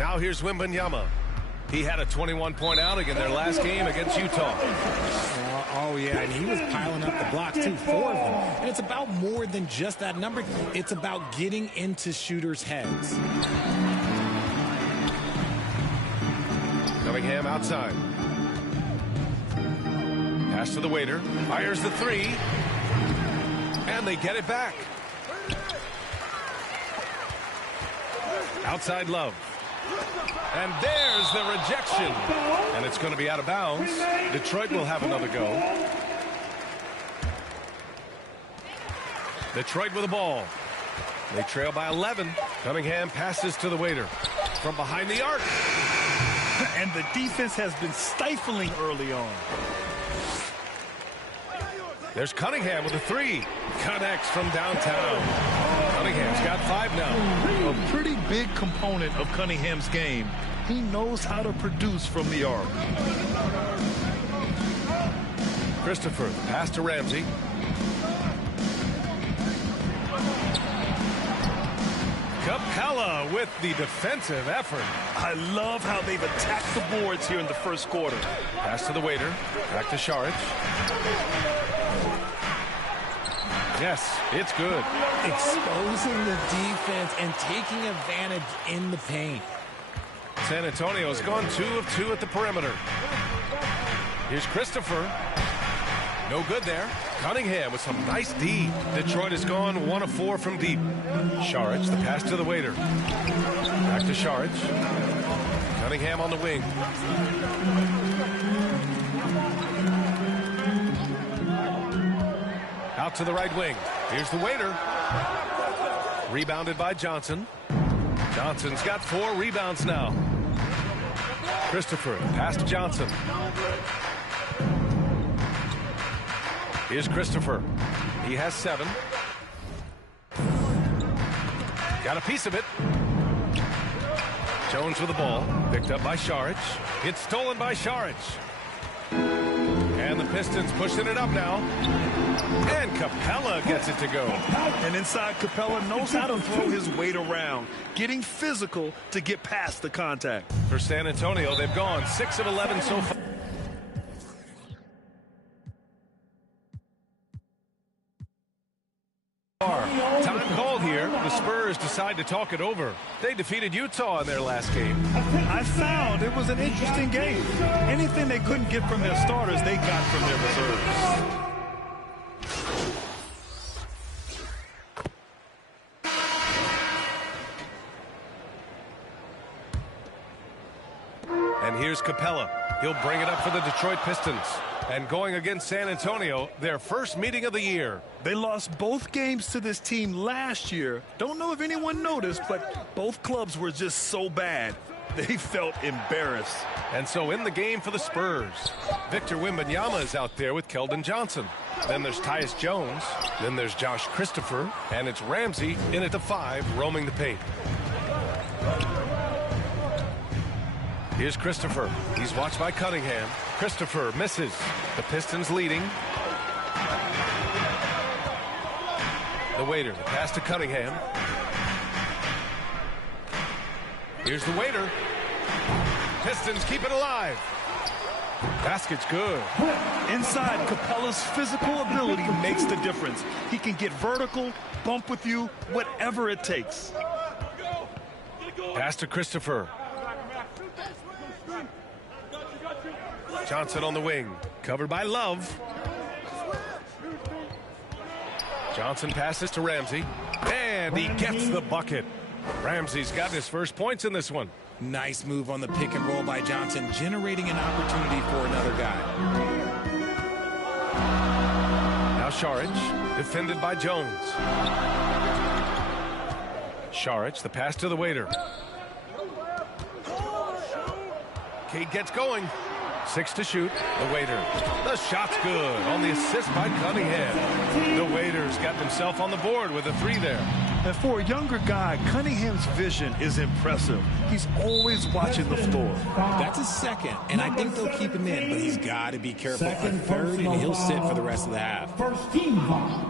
Now here's Wembanyama. He had a 21-point outing in their last game against Utah. Oh, yeah, and he was piling up the blocks, too, 4 of them. And it's about more than just that number. It's about getting into shooters' heads. Cunningham outside. Pass to the waiter. Fires the 3. And they get it back. Outside Love. And there's the rejection. And it's going to be out of bounds. Detroit will have another go. Detroit with the ball. They trail by 11. Cunningham passes to the waiter. From behind the arc. And the defense has been stifling early on. There's Cunningham with a 3. Connects from downtown. Cunningham's got 5 now. A pretty big component of Cunningham's game. He knows how to produce from the arc. Christopher, pass to Ramsey. Capella with the defensive effort. I love how they've attacked the boards here in the first quarter. Pass to the waiter. Back to Saric. Yes, it's good. Exposing the defense and taking advantage in the paint. San Antonio's gone 2 of 2 at the perimeter. Here's Christopher. No good there. Cunningham with some nice D. Detroit has gone 1 of 4 from deep. Saric, the pass to the waiter. Back to Saric. Cunningham on the wing. Out to the right wing. Here's the waiter. Rebounded by Johnson. Johnson's got 4 rebounds now. Christopher, pass to Johnson. Here's Christopher. He has 7. Got a piece of it. Jones with the ball. Picked up by Saric. It's stolen by Saric. And the Pistons pushing it up now. And Capella gets it to go. And inside, Capella knows how to throw his weight around, getting physical to get past the contact. For San Antonio, they've gone 6 of 11 so far. Time called here. The Spurs decide to talk it over. They defeated Utah in their last game. I found it was an interesting game. Anything they couldn't get from their starters, they got from their reserves. And here's Capella. He'll bring it up for the Detroit Pistons. And going against San Antonio, their first meeting of the year. They lost both games to this team last year. Don't know if anyone noticed, but both clubs were just so bad. They felt embarrassed. And so in the game for the Spurs, Victor Wembanyama is out there with Keldon Johnson. Then there's Tyus Jones. Then there's Josh Christopher. And it's Ramsey in at the 5, roaming the paint. Here's Christopher. He's watched by Cunningham. Christopher misses. The Pistons leading. The waiter. The pass to Cunningham. Here's the waiter. Pistons keep it alive. Basket's good. Inside, Capella's physical ability makes the difference. He can get vertical, bump with you, whatever it takes. Pass to Christopher. Johnson on the wing, covered by Love. Johnson passes to Ramsey, and he gets the bucket. Ramsey's got his first points in this one. Nice move on the pick and roll by Johnson, generating an opportunity for another guy. Now Šarić, defended by Jones. Šarić, the pass to the waiter. Cade gets going. 6 to shoot. The waiter. The shot's good on the assist by Cunningham. The waiter's got himself on the board with a 3 there. And for a younger guy, Cunningham's vision is impressive. He's always watching the floor. That's a second, and I think they'll keep him in, but he's got to be careful. A third, and he'll sit for the rest of the half. First team foul.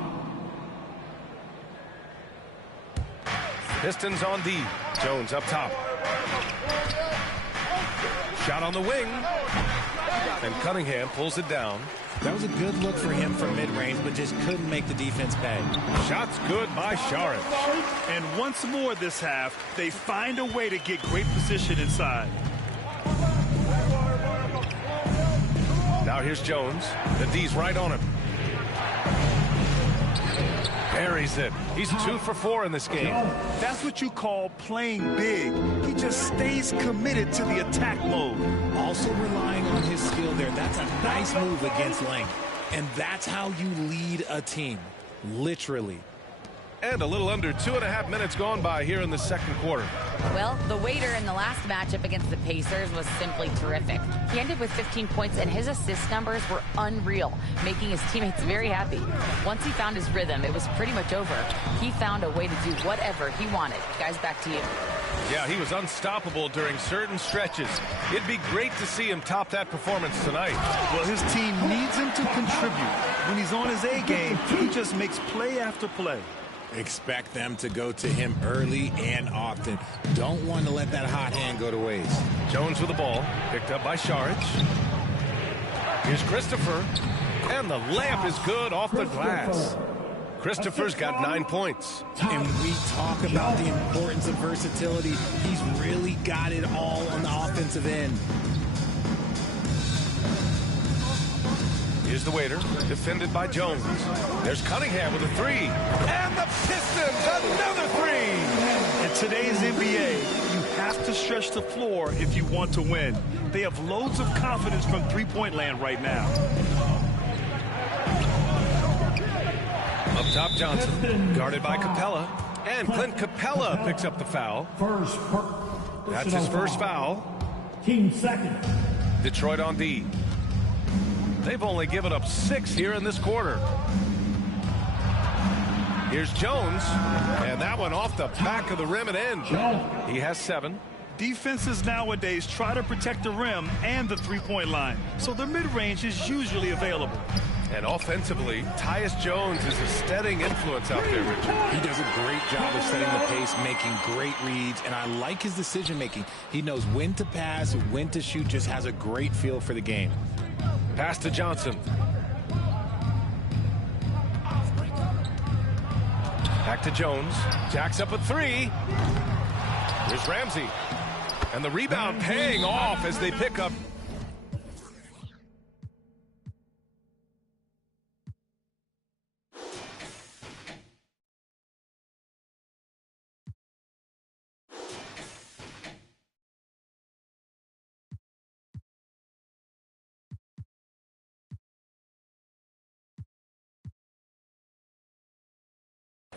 Pistons on D. Jones up top. Shot on the wing. And Cunningham pulls it down. That was a good look for him from mid-range, but just couldn't make the defense pay. Shot's good by Šarić. And once more this half, they find a way to get great position inside. Now here's Jones. The D's right on him. Buries it. He's 2 for 4 in this game. That's what you call playing big. He just stays committed to the attack mode. Also relying on his skill there. That's a nice move against length. And that's how you lead a team. Literally. And a little under 2.5 minutes gone by here in the second quarter. Well, the waiter in the last matchup against the Pacers was simply terrific. He ended with 15 points, and his assist numbers were unreal, making his teammates very happy. Once he found his rhythm, it was pretty much over. He found a way to do whatever he wanted. Guys, back to you. Yeah, he was unstoppable during certain stretches. It'd be great to see him top that performance tonight. Well, his team needs him to contribute. When he's on his A game, he just makes play after play. Expect them to go to him early and often. Don't want to let that hot hand go to waste. Jones with the ball, picked up by Šarić. Here's Christopher, and the layup is good off the glass. Christopher's got 9 points. And we talk about the importance of versatility. He's really got it all on the offensive end. Here's the waiter, defended by Jones. There's Cunningham with a 3. And the Pistons, another 3! In today's NBA, you have to stretch the floor if you want to win. They have loads of confidence from three-point land right now. Up top, Johnson, guarded by Capella. And Clint Capella picks up the foul. That's his first foul. Team second. Detroit on D. They've only given up 6 here in this quarter. Here's Jones, and that one off the back of the rim and in. He has 7. Defenses nowadays try to protect the rim and the three-point line, so the mid-range is usually available. And offensively, Tyus Jones is a steadying influence out there, Richard. He does a great job of setting the pace, making great reads, and I like his decision-making. He knows when to pass, when to shoot, just has a great feel for the game. Pass to Johnson. Back to Jones. Jacks up a three. Here's Ramsey. And the rebound paying off as they pick up.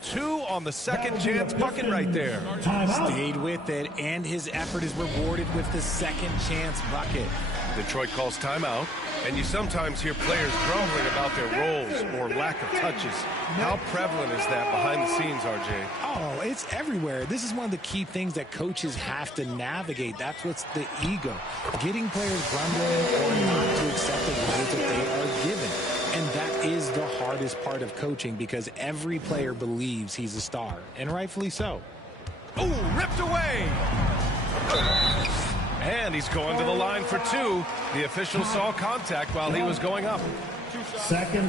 Two on the second chance bucket right there. Stayed with it, and his effort is rewarded with the second chance bucket. Detroit calls timeout, and you sometimes hear players grumbling about their roles or lack of touches. How prevalent is that behind the scenes, RJ? Oh, it's everywhere. This is one of the key things that coaches have to navigate. That's what's the ego. Getting players grumbling or not to accept the roles that they are given. And that is the hardest part of coaching because every player believes he's a star, and rightfully so. Oh, ripped away! And he's going to the line for two. The official saw contact while he was going up.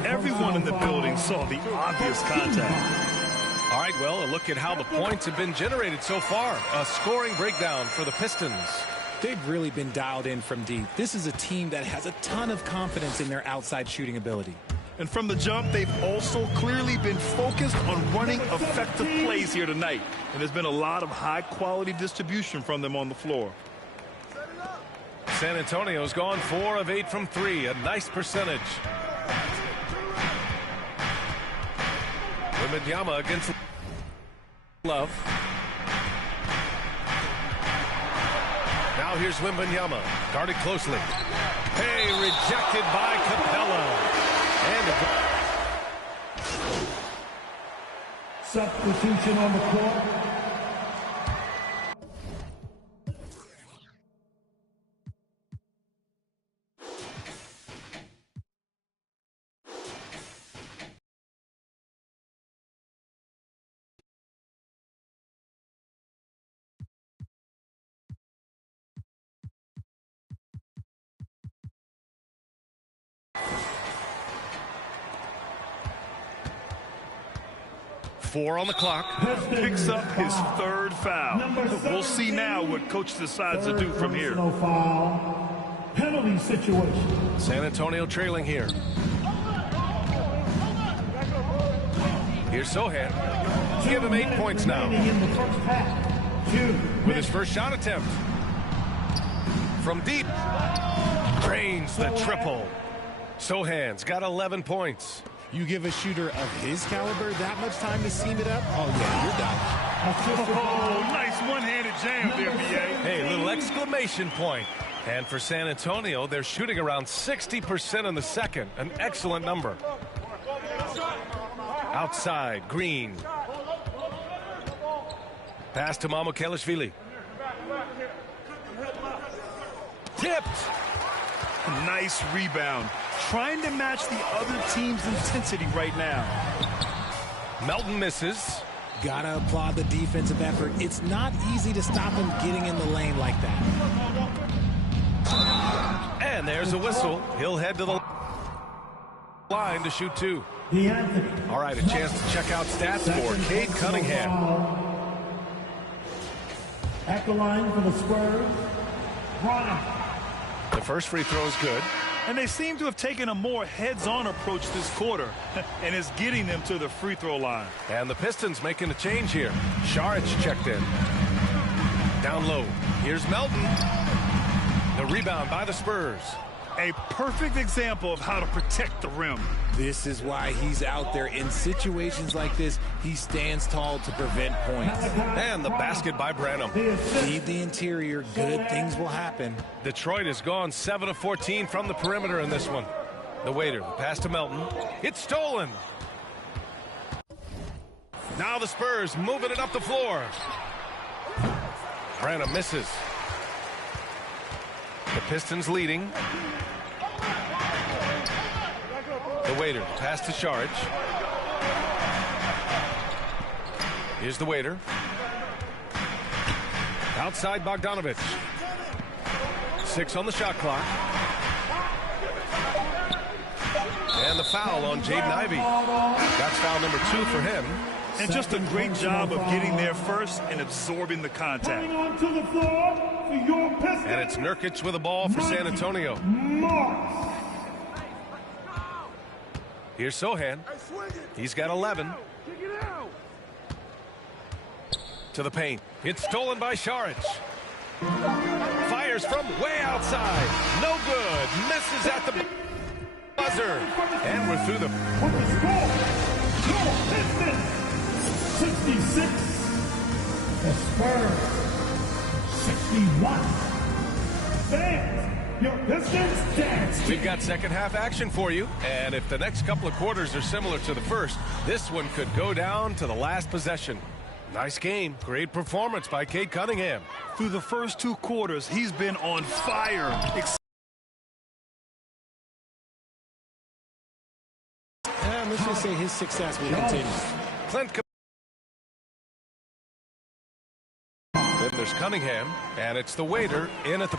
Everyone in the building saw the obvious contact. All right, well, a look at how the points have been generated so far. A scoring breakdown for the Pistons. They've really been dialed in from deep. This is a team that has a ton of confidence in their outside shooting ability. And from the jump, they've also clearly been focused on running effective plays here tonight. And there's been a lot of high-quality distribution from them on the floor. San Antonio's gone 4 of 8 from 3. A nice percentage. Wembanyama against Love. Now here's Wembanyama, guarded closely. Hey, rejected by Capella. And substitution on the court. Four on the clock. Picks up his third foul. We'll see now what coach decides to do from here. Foul. Penalty situation. San Antonio trailing here. Here's Sohan. Give him 8 points now. With his first shot attempt. From deep. Drains the triple. Sohan's got 11 points. You give a shooter of his caliber that much time to seam it up? Oh, yeah, you're done. Oh, nice one-handed jam there, B.A. Hey, little exclamation point. And for San Antonio, they're shooting around 60% in the second. An excellent number. Outside, Green. Pass to Mamukelashvili. Tipped. Nice rebound. Trying to match the other team's intensity right now. Melton misses. Gotta applaud the defensive effort. It's not easy to stop him getting in the lane like that. And there's a whistle. He'll head to the line to shoot two. All right, a chance to check out stats for Cade Cunningham. At the line for the Spurs, Bronner. The first free throw is good. And they seem to have taken a more heads-on approach this quarter, and it's getting them to the free throw line. And the Pistons making a change here. Saric checked in. Down low. Here's Melton. The rebound by the Spurs. A perfect example of how to protect the rim. This is why he's out there. In situations like this, he stands tall to prevent points. And the basket by Branham. Feed the interior. Good things will happen. Detroit has gone 7 of 14 from the perimeter in this one. The waiter, the pass to Melton. It's stolen. Now the Spurs moving it up the floor. Branham misses. The Pistons leading. The waiter, pass to Saric. Here's the waiter. Outside Bogdanovich. 6 on the shot clock. And the foul on Jaden Ivey. That's foul number 2 for him. And just a great job of getting there first and absorbing the contact. Onto the floor for your Pistons. And it's Nurkic with a ball for San Antonio. Here's Sohan. He's got 11. To the paint. It's stolen by Šarić. Fires from way outside. No good. Misses at the buzzer. And we're through the... With the score, your Pistons 66. The Spurs 61. Fans, your Pistons dance. We've got second half action for you. And if the next couple of quarters are similar to the first, this one could go down to the last possession. Nice game. Great performance by Cade Cunningham. Through the first 2 quarters, he's been on fire. And let's just say his success will continue. Clint. Then there's Cunningham, and it's the waiter in at the...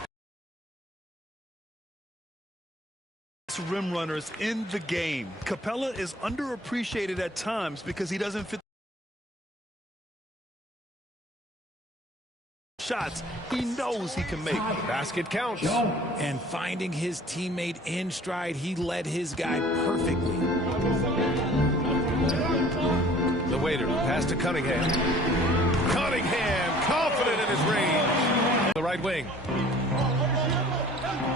Rim runners in the game. Capella is underappreciated at times because he doesn't fit shots he knows he can make. Basket counts. And finding his teammate in stride, he led his guy perfectly. The waiter, pass to Cunningham. Cunningham, confident in his range. The right wing.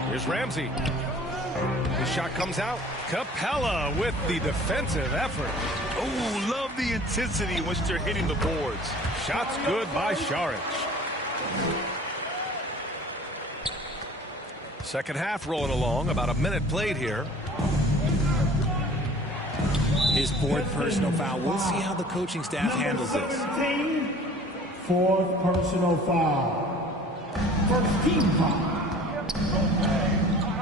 Here's Ramsey. The shot comes out. Capella with the defensive effort. Oh, love the intensity in which they're hitting the boards. Shots good by Šarić. Second half rolling along. About a minute played here. His 4th personal foul. We'll see how the coaching staff handles this. 4th personal foul. First team foul.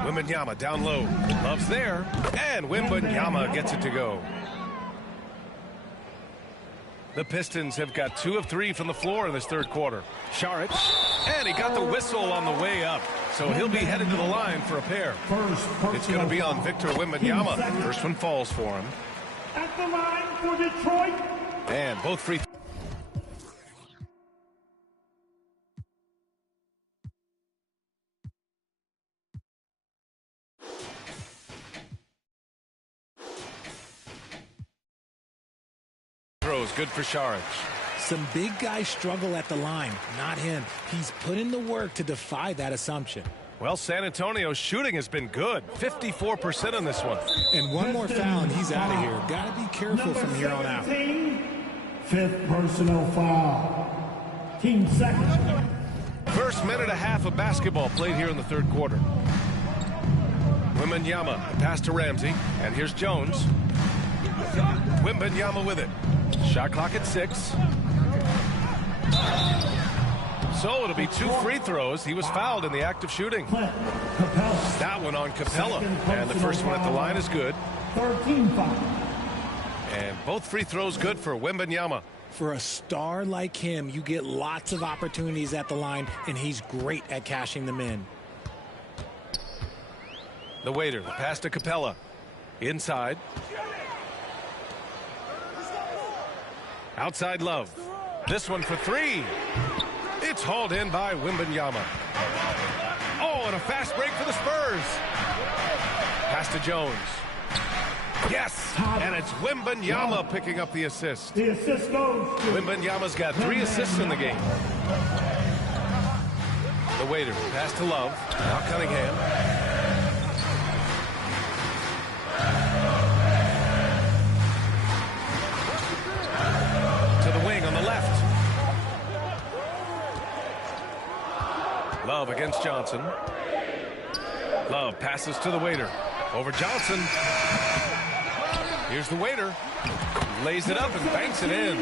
Wembanyama down low. Love's there. And Wembanyama gets it to go. The Pistons have got 2 of 3 from the floor in this third quarter. Šarić. And he got the whistle on the way up. So he'll be headed to the line for a pair. It's going to be on Victor Wembanyama. First one falls for him. At the line for Detroit. And both free throws good for Šarić. Some big guys struggle at the line, not him. He's put in the work to defy that assumption. Well, San Antonio's shooting has been good. 54% on this one. And one more foul and he's out of here. Got to be careful from here on out. 5th personal foul. Team second. First minute and a half of basketball played here in the third quarter. Wembanyama, pass to Ramsey. And here's Jones. Wembanyama with it. Shot clock at 6. So it'll be 2 free throws. He was fouled in the act of shooting. That one on Capella. And the first one at the line is good. 13 foul. And both free throws good for Wembanyama. For a star like him, you get lots of opportunities at the line, and he's great at cashing them in. The waiter, the pass to Capella. Inside. Outside Love. This one for 3. It's hauled in by Wembanyama. Oh, and a fast break for the Spurs. Pass to Jones. Yes, and it's Wembanyama picking up the assist. The assist goes to Wembanyama's got 3 assists in the game. The waiter, pass to Love. Now Cunningham. To the wing on the left. Love against Johnson. Love passes to the waiter. Over Johnson. Here's the waiter. Lays it up and banks it in.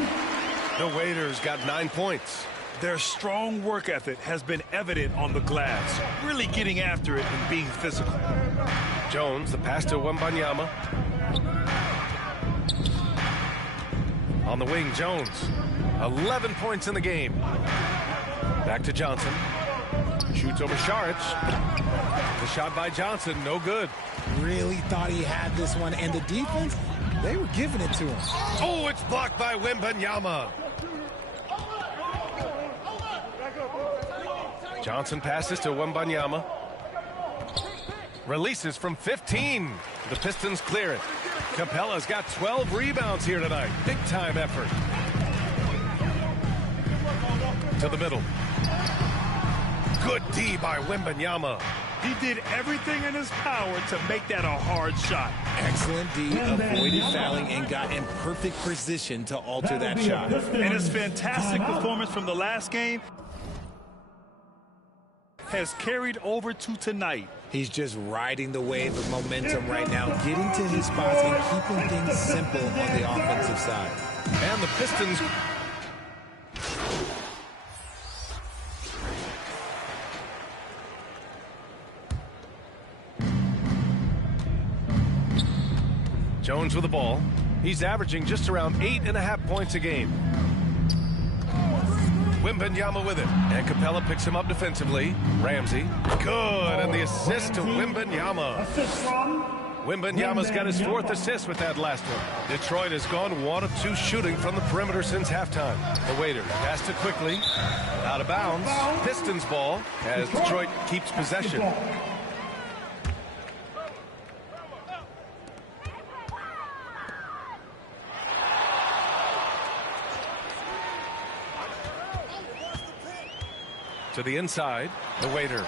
The waiter's got 9 points. Their strong work ethic has been evident on the glass. Really getting after it and being physical. Jones, the pass to Wembanyama. On the wing, Jones. 11 points in the game. Back to Johnson. Shoots over Šarić. The shot by Johnson, no good. Really thought he had this one, and the defense, They were giving it to him. Oh, it's blocked by Wembanyama. Johnson passes to Wembanyama. Releases from 15. The Pistons clear it. Capella's got 12 rebounds here tonight. Big time effort. To the middle. Good D by Wembanyama. He did everything in his power to make that a hard shot. Excellent D, avoided fouling, and got in perfect position to alter that shot. And his fantastic performance from the last game has carried over to tonight. He's just riding the wave of momentum right now, getting to his spots and keeping things simple on the offensive side. And the Pistons... Jones with the ball. He's averaging just around 8.5 points a game. Wembanyama with it. And Capella picks him up defensively. Ramsey. Good. And the assist to Wembanyama. Wembanyama's got his 4th assist with that last one. Detroit has gone 1 of 2 shooting from the perimeter since halftime. The waiter passed it quickly. Out of bounds. Pistons ball as Detroit keeps possession. To the inside, the waiter.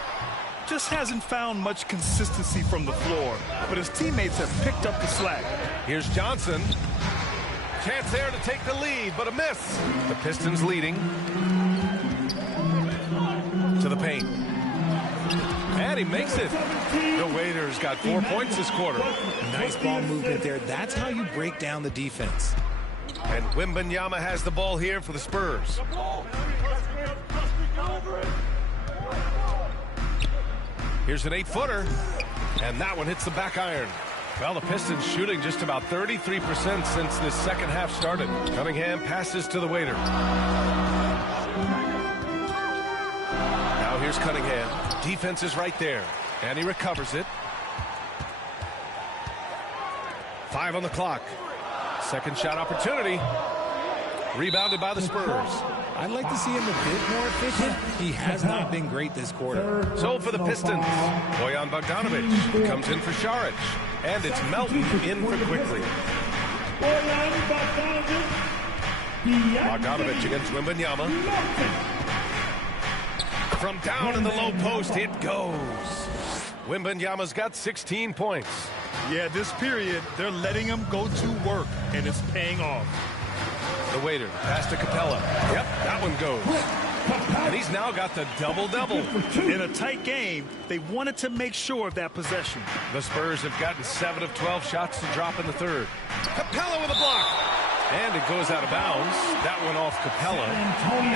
Just hasn't found much consistency from the floor, but his teammates have picked up the slack. Here's Johnson. Chance there to take the lead, but a miss. The Pistons leading. To the paint. And he makes it. The waiter's got 4 points this quarter. Nice ball movement there. That's how you break down the defense. And Wembanyama has the ball here for the Spurs. Here's an 8-footer, and that one hits the back iron. Well, the Pistons shooting just about 33% since this second half started. Cunningham passes to the waiter. Now here's Cunningham. Defense is right there, and he recovers it. 5 on the clock. Second shot opportunity. Rebounded by the Spurs. I'd like to see him a bit more efficient. He has not been great this quarter. So for the Pistons, Bojan Bogdanovic comes in for Šarić. And it's Melton in for Quickly. Bogdanovic against Wembanyama. From down in the low post, it goes. Wembanyama's got 16 points. Yeah, this period, they're letting him go to work, and it's paying off. The waiter, pass to Capella. Yep, that one goes. And he's now got the double-double. In a tight game, they wanted to make sure of that possession. The Spurs have gotten 7 of 12 shots to drop in the third. Capella with a block. And it goes out of bounds. That one off Capella.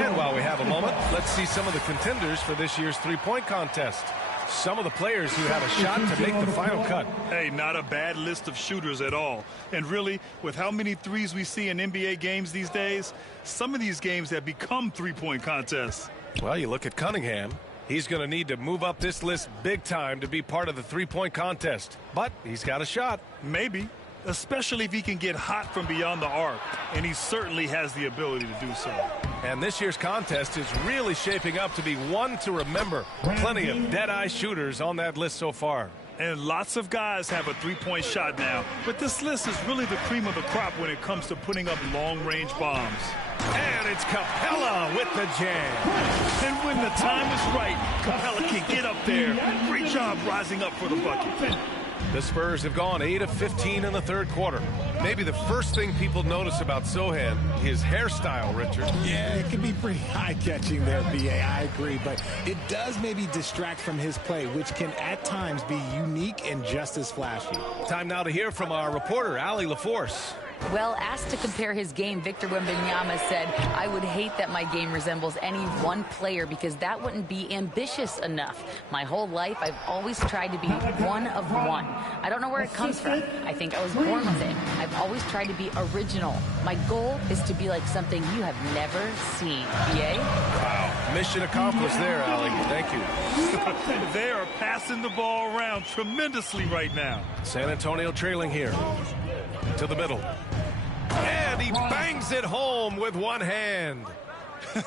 And while we have a moment, let's see some of the contenders for this year's three-point contest. Some of the players who have a shot to make the final cut. Hey, not a bad list of shooters at all. And really, with how many threes we see in NBA games these days, some of these games have become three-point contests. Well, you look at Cunningham. He's going to need to move up this list big time to be part of the three-point contest. But he's got a shot. Maybe, especially if he can get hot from beyond the arc. And he certainly has the ability to do so. And this year's contest is really shaping up to be one to remember. Plenty of dead-eye shooters on that list so far. And lots of guys have a three-point shot now. But this list is really the cream of the crop when it comes to putting up long-range bombs. And it's Capella with the jam. And when the time is right, Capella can get up there. Great job rising up for the bucket. The Spurs have gone 8 of 15 in the third quarter. Maybe the first thing people notice about Sochan, his hairstyle, Richard. Yeah, it can be pretty eye-catching there, B.A. I agree, but it does maybe distract from his play, which can at times be unique and just as flashy. Time now to hear from our reporter, Allie LaForce. Well, asked to compare his game, Victor Wembanyama said, "I would hate that my game resembles any one player because that wouldn't be ambitious enough. My whole life, I've always tried to be one of one. I don't know where it comes from. I think I was born with it. I've always tried to be original. My goal is to be like something you have never seen." BA? Wow. Mission accomplished there, Allie. Thank you. They are passing the ball around tremendously right now. San Antonio trailing here. To the middle. And he bangs it home with one hand.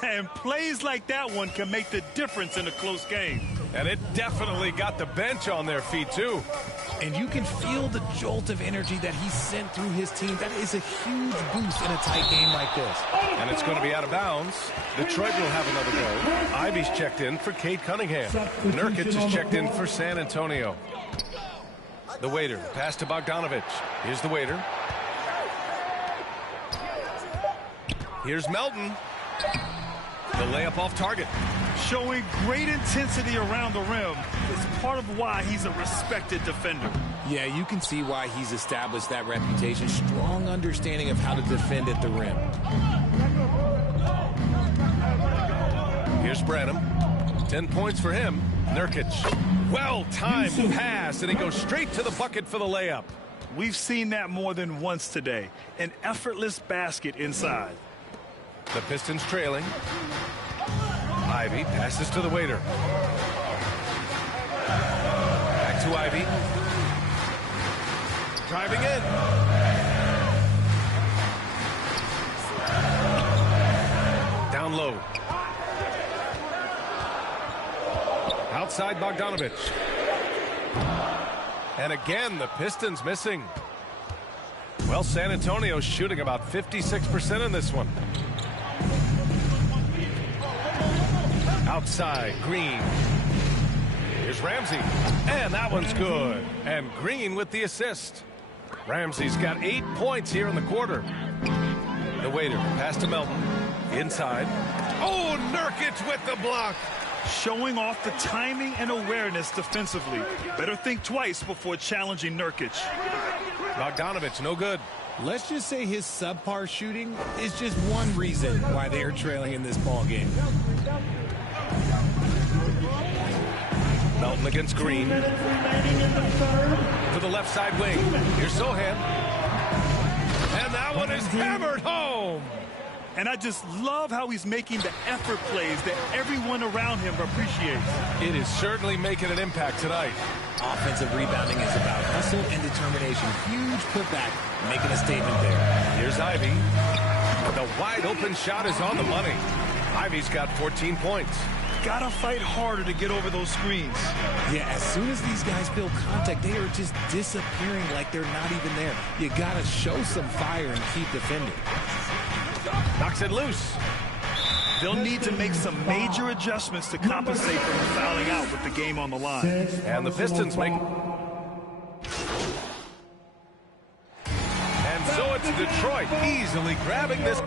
And plays like that one can make the difference in a close game. And it definitely got the bench on their feet, too. And you can feel the jolt of energy that he sent through his team. That is a huge boost in a tight game like this. And it's going to be out of bounds. Detroit will have another go. Ivy's checked in for Cade Cunningham. Nurkic is checked in for San Antonio. The waiter, pass to Bogdanovich. Here's the waiter. Here's Melton. The layup off target. Showing great intensity around the rim is part of why he's a respected defender. Yeah, you can see why he's established that reputation. Strong understanding of how to defend at the rim. Here's Branham. 10 points for him. Nurkic. Well-timed pass, and he goes straight to the bucket for the layup. We've seen that more than once today. An effortless basket inside. The Pistons trailing. Ivy passes to the waiter. Back to Ivy. Driving in. Down low. Outside Bogdanovich. And again, the Pistons missing. Well, San Antonio's shooting about 56% in this one. Outside, Green. Here's Ramsey. And that one's good. And Green with the assist. Ramsey's got 8 points here in the quarter. The waiter, pass to Melton. Inside. Oh, Nurkic with the block. Showing off the timing and awareness defensively. Better think twice before challenging Nurkic. Bogdanovich, no good. Let's just say his subpar shooting is just one reason why they are trailing in this ball game. Melton against Green. To the left side wing. Here's Sohan. And that one is hammered home. And I just love how he's making the effort plays that everyone around him appreciates. It is certainly making an impact tonight. Offensive rebounding is about hustle and determination. Huge putback, making a statement there. Here's Ivy. The wide open shot is on the money. Ivy's got 14 points. Gotta fight harder to get over those screens. Yeah, as soon as these guys feel contact, they are just disappearing like they're not even there. You gotta show some fire and keep defending. Knocks it loose. They'll need to make some major adjustments to compensate for fouling out with the game on the line. And the Pistons make... And so it's Detroit easily grabbing this...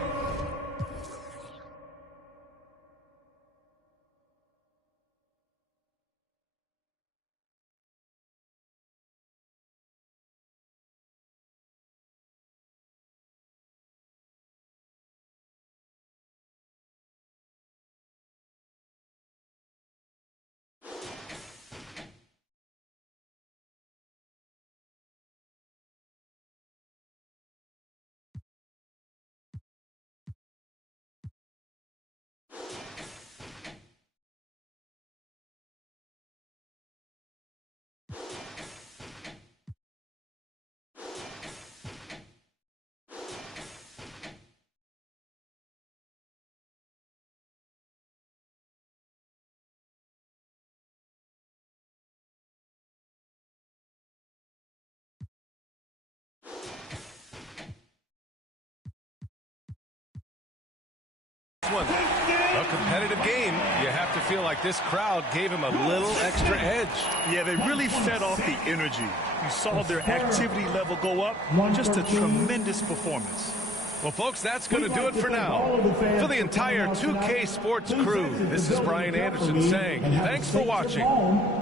One. A competitive game. You have to feel like this crowd gave him a little extra edge. Yeah, they really fed off the energy. You saw their activity level go up. Just a tremendous performance. Well, folks, that's going to do it for now. For the entire 2K Sports crew, this is Brian Anderson saying thanks for watching.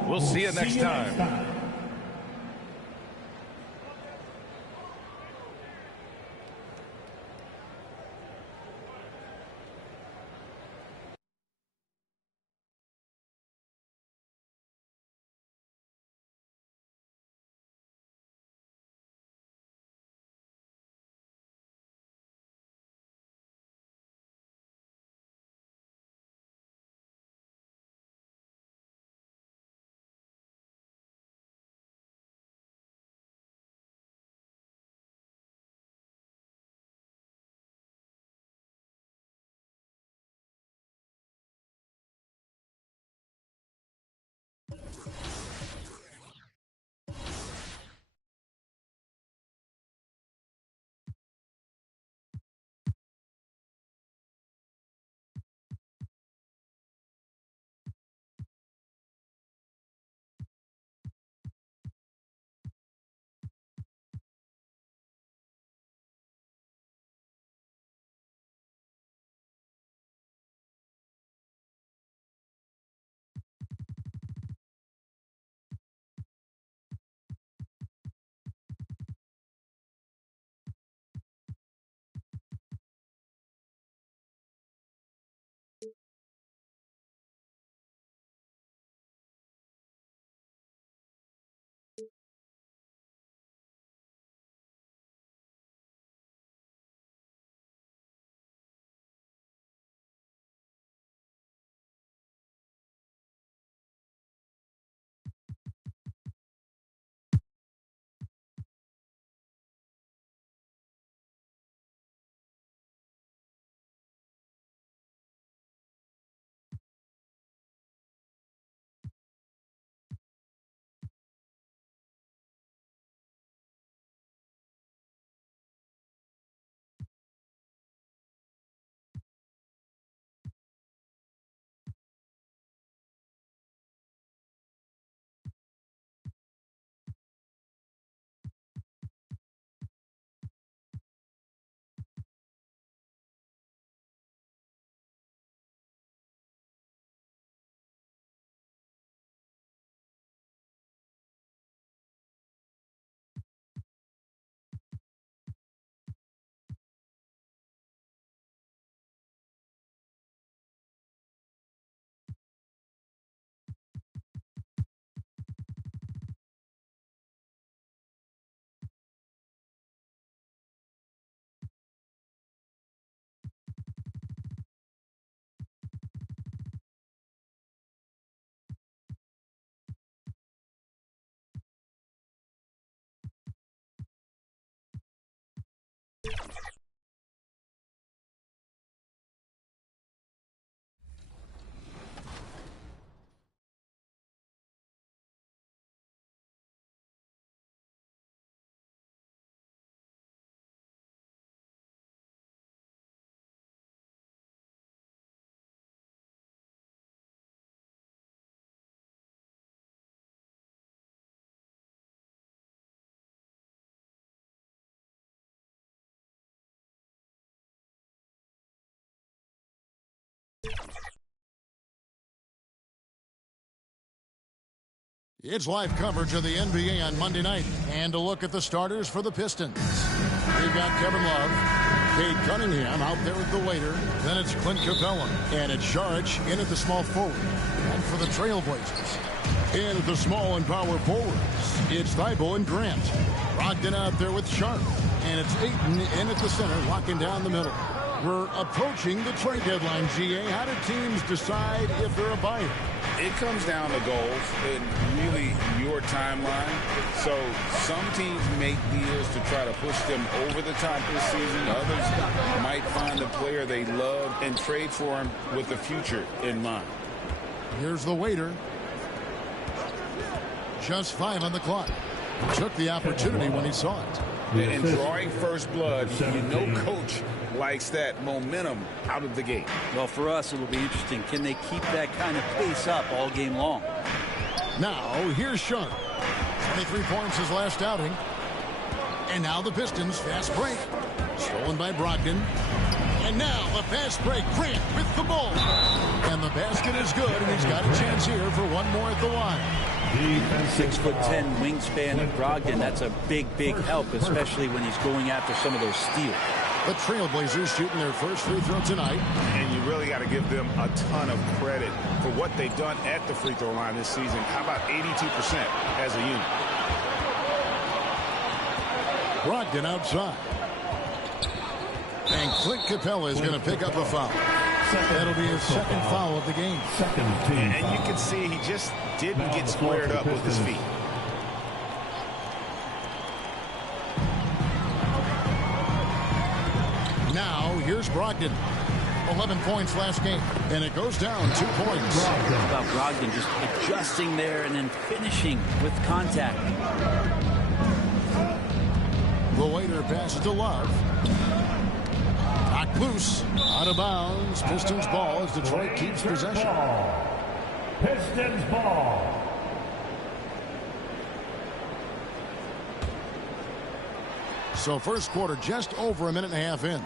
We'll see you next time. It's live coverage of the NBA on Monday night. And a look at the starters for the Pistons. We've got Kevin Love, Cade Cunningham out there with the waiter. Then it's Clint Capella. And it's Saric in at the small forward. And for the Trailblazers, in at the small and power forwards, it's Thibault and Grant. Brogdon out there with Sharp. And it's Ayton in at the center, locking down the middle. We're approaching the trade deadline, GA. How do teams decide if they're a buyer? It comes down to goals and really your timeline. So some teams make deals to try to push them over the top this season. Others might find a player they love and trade for him with the future in mind. Here's the waiter. Just 5 on the clock. Took the opportunity when he saw it. And drawing first blood, you know coach likes that momentum out of the gate. Well, for us, it'll be interesting. Can they keep that kind of pace up all game long? Now, here's Sharp. 23 points his last outing. And now the Pistons, fast break. Stolen by Brogdon. And now a fast break. Grant with the ball. And the basket is good, and he's got a chance here for one more at the line. 6'10" wingspan of Brogdon. That's a big help, especially when he's going after some of those steals. The Trailblazers shooting their first free throw tonight. And you really got to give them a ton of credit for what they've done at the free throw line this season. How about 82% as a unit? Brogdon outside. And Clint Capella is going to pick up a foul. That'll be his second foul of the game. And you can see he just didn't get squared up with his feet. Now, here's Brogdon. 11 points last game, and it goes down 2 points. How about Brogdon just adjusting there and then finishing with contact. The waiter passes to Love. Knocked loose, out of bounds. Pistons ball as Detroit keeps possession. Pistons ball. So first quarter just over a minute and a half in.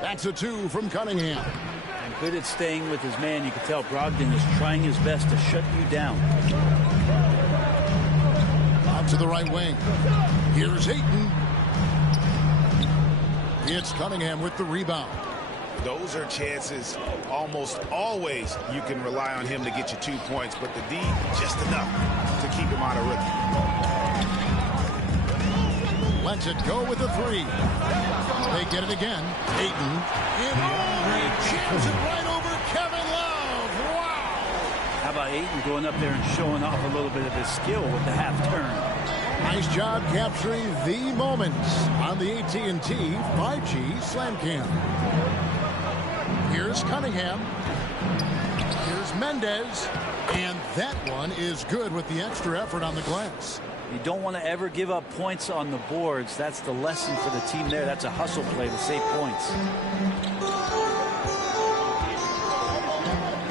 That's a 2 from Cunningham. And good at staying with his man. You can tell Brogdon is trying his best to shut you down. Out to the right wing. Here's Ayton. It's Cunningham with the rebound. Those are chances almost always you can rely on him to get you 2 points, but the D just enough to keep him out of rhythm. Lets it go with the 3. They get it again. Ayton. And jams it right over Kevin Love. Wow. How about Ayton going up there and showing off a little bit of his skill with the half turn? Nice job capturing the moments on the AT&T 5G Slam Cam. Here's Cunningham. Here's Mendez. And that one is good with the extra effort on the glass. You don't want to ever give up points on the boards. That's the lesson for the team there. That's a hustle play to save points.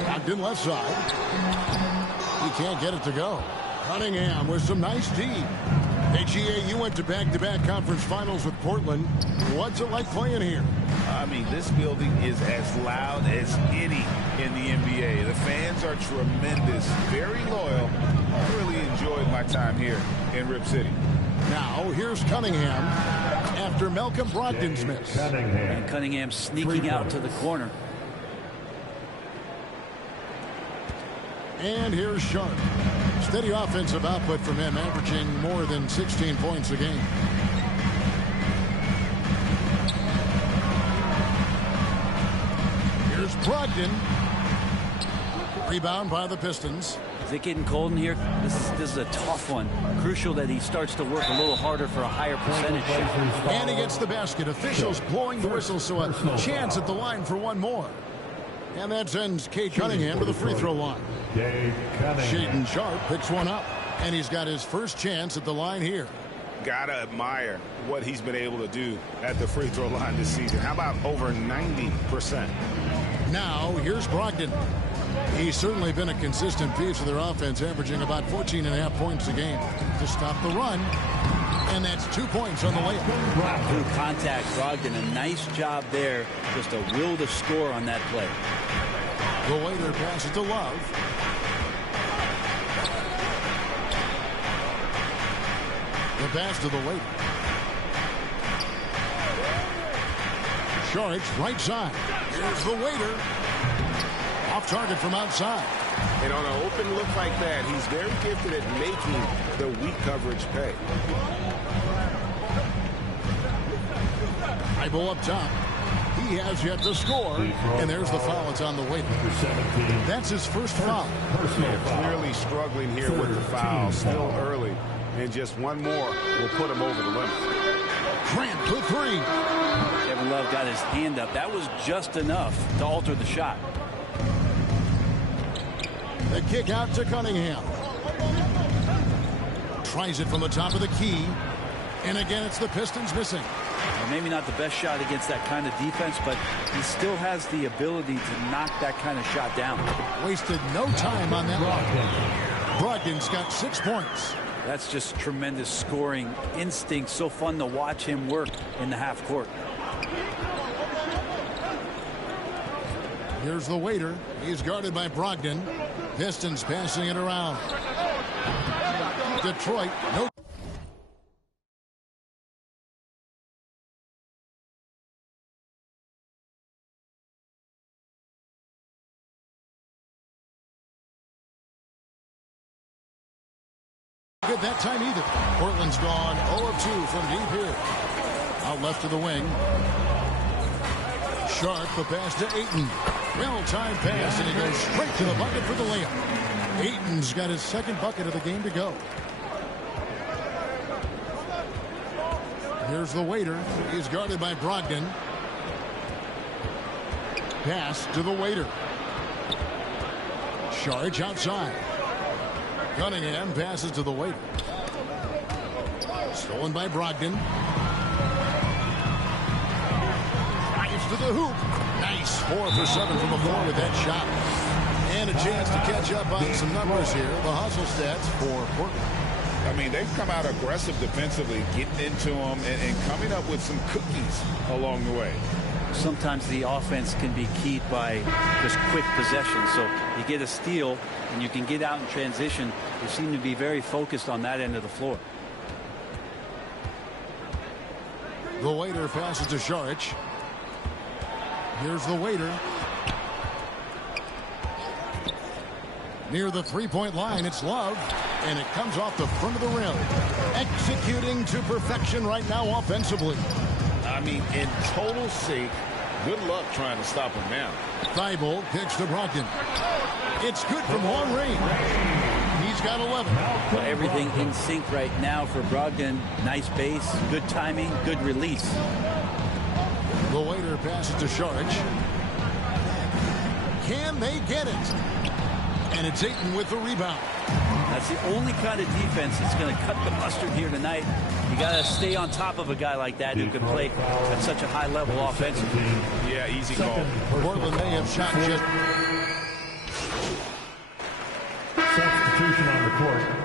Brogdon left side. He can't get it to go. Cunningham with some nice D. Hey, GA, you went to back-to-back conference finals with Portland. What's it like playing here? I mean, this building is as loud as any in the NBA. The fans are tremendous, very loyal. I really enjoyed my time here in Rip City. Now, here's Cunningham after Malcolm Brogdon's miss. And Cunningham sneaking out to the corner. And here's Sharp. Steady offensive output from him, averaging more than 16 points a game. Here's Brogdon. Rebound by the Pistons. Is it getting cold in here? This is a tough one. Crucial that he starts to work a little harder for a higher percentage. And he gets the basket. Officials blowing the whistle, so a chance at the line for one more. And that sends Cade Cunningham to the free throw line. Shaedon Sharp picks one up, and he's got his first chance at the line here. Gotta admire what he's been able to do at the free throw line this season. How about over 90%? Now, here's Brogdon. He's certainly been a consistent piece of their offense, averaging about 14.5 points a game to stop the run. And that's 2 points on the layup. Through contact, Brogdon, a nice job there. Just a will to score on that play. The waiter passes to Love. pass to the waiter. Sharich, right side. Here's the waiter. Off target from outside. And on an open look like that, he's very gifted at making the weak coverage pay. Eyeball up top. He has yet to score. And there's the foul. It's on the waiter. That's his first foul. Clearly struggling here with the foul. Still early. And just one more will put him over the limit. Grant for three. Kevin Love got his hand up. That was just enough to alter the shot. The kick out to Cunningham. Tries it from the top of the key. And again, it's the Pistons missing. Well, maybe not the best shot against that kind of defense, but he still has the ability to knock that kind of shot down. Wasted no time on that one. Brogdon's got 6 points. That's just tremendous scoring instinct. So fun to watch him work in the half court. Here's the waiter. He's guarded by Brogdon. Pistons passing it around. Detroit, no. Good that time either. Portland's gone 0 of 2 from deep here. Out left to the wing. Sharp, the pass to Ayton. Well-timed pass, and he goes straight to the bucket for the layup. Ayton's got his second bucket of the game to go. Here's the waiter. He's guarded by Brogdon. Pass to the waiter. Sharich outside. Cunningham passes to the waiter. Stolen by Brogdon. Drives to the hoop. Nice 4 for 7 from the floor with that shot. And a chance to catch up on some numbers here. The hustle stats for Portland. I mean, they've come out aggressive defensively, getting into them and coming up with some cookies along the way. Sometimes the offense can be keyed by just quick possession. So you get a steal and you can get out in transition. They seem to be very focused on that end of the floor. The waiter passes to Sharich. Here's the waiter. Near the three-point line, it's Love. And it comes off the front of the rim. Executing to perfection right now offensively. I mean, in total sync. Good luck trying to stop him now. Thibault kicks to Brogdon. It's good from long range. He's got 11. Well, everything in sync right now for Brogdon. Nice base, good timing, good release. The waiter passes to Sharich. Can they get it? And it's Ayton with the rebound. That's the only kind of defense that's going to cut the mustard here tonight. You got to stay on top of a guy like that who can play at such a high level offensively. Yeah, easy call. Portland may have shot just. Substitution on the court.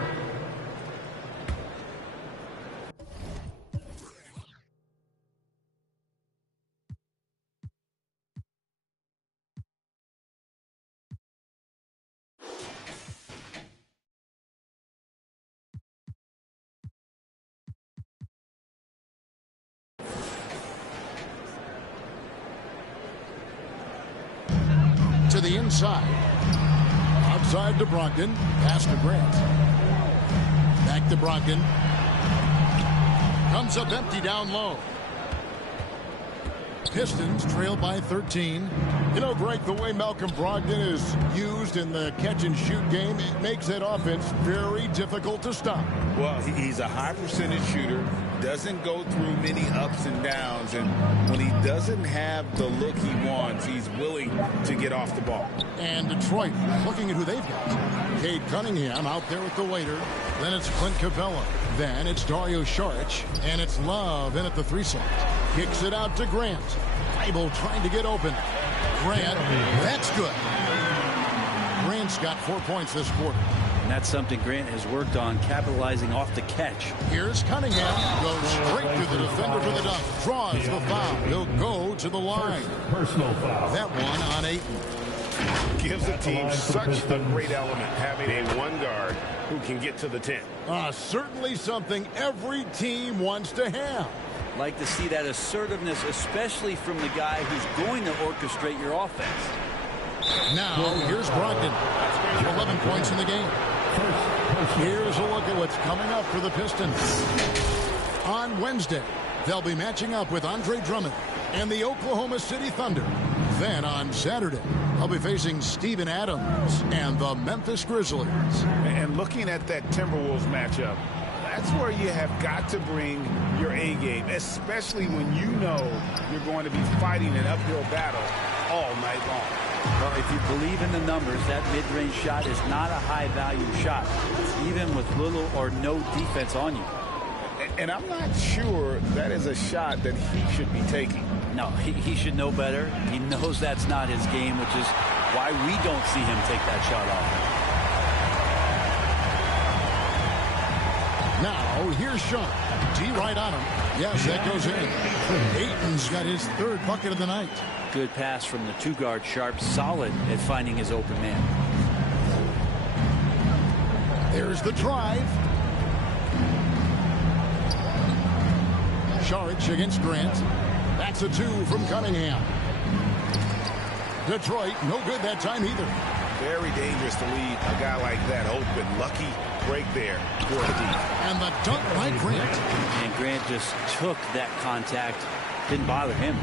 To the inside. Outside to Brogdon. Pass to Grant. Back to Brogdon. Comes up empty down low. Pistons trail by 13. You know, Greg, the way Malcolm Brogdon is used in the catch-and-shoot game, it makes that offense very difficult to stop. Well, he's a high percentage shooter, doesn't go through many ups and downs, and when he doesn't have the look he wants, he's willing to get off the ball. And Detroit looking at who they've got. Cade Cunningham out there with the waiter. Then it's Clint Capella. Then it's Dario Saric. And it's Love in at the 3 slot. Kicks it out to Grant. Thibault trying to get open. Grant, that's good. Grant's got 4 points this quarter. And that's something Grant has worked on, capitalizing off the catch. Here's Cunningham. Goes straight to the defender for the dunk. Draws the foul. He'll go to the line. Personal foul. That one on Ayton. Gives the team such a great element, having a one guard who can get to the 10. Certainly something every team wants to have. Like to see that assertiveness, especially from the guy who's going to orchestrate your offense. Now, here's Brogdon. 11 points in the game. Here's a look at what's coming up for the Pistons. On Wednesday, they'll be matching up with Andre Drummond and the Oklahoma City Thunder. Then on Saturday, they'll be facing Steven Adams and the Memphis Grizzlies. And looking at that Timberwolves matchup, that's where you have got to bring your A game, especially when you know you're going to be fighting an uphill battle all night long. Well, if you believe in the numbers, that mid-range shot is not a high-value shot, even with little or no defense on you. And I'm not sure that is a shot that he should be taking. No, he should know better. He knows that's not his game, which is why we don't see him take that shot off. Now, here's Sean. D right on him. Yes, that goes in. Ayton's got his third bucket of the night. Good pass from the two-guard Sharp, solid at finding his open man. There's the drive. Saric against Grant. That's a 2 from Cunningham. Detroit, no good that time either. Very dangerous to leave a guy like that open. Lucky break there for the D. And the dunk by Grant. And Grant just took that contact. Didn't bother him.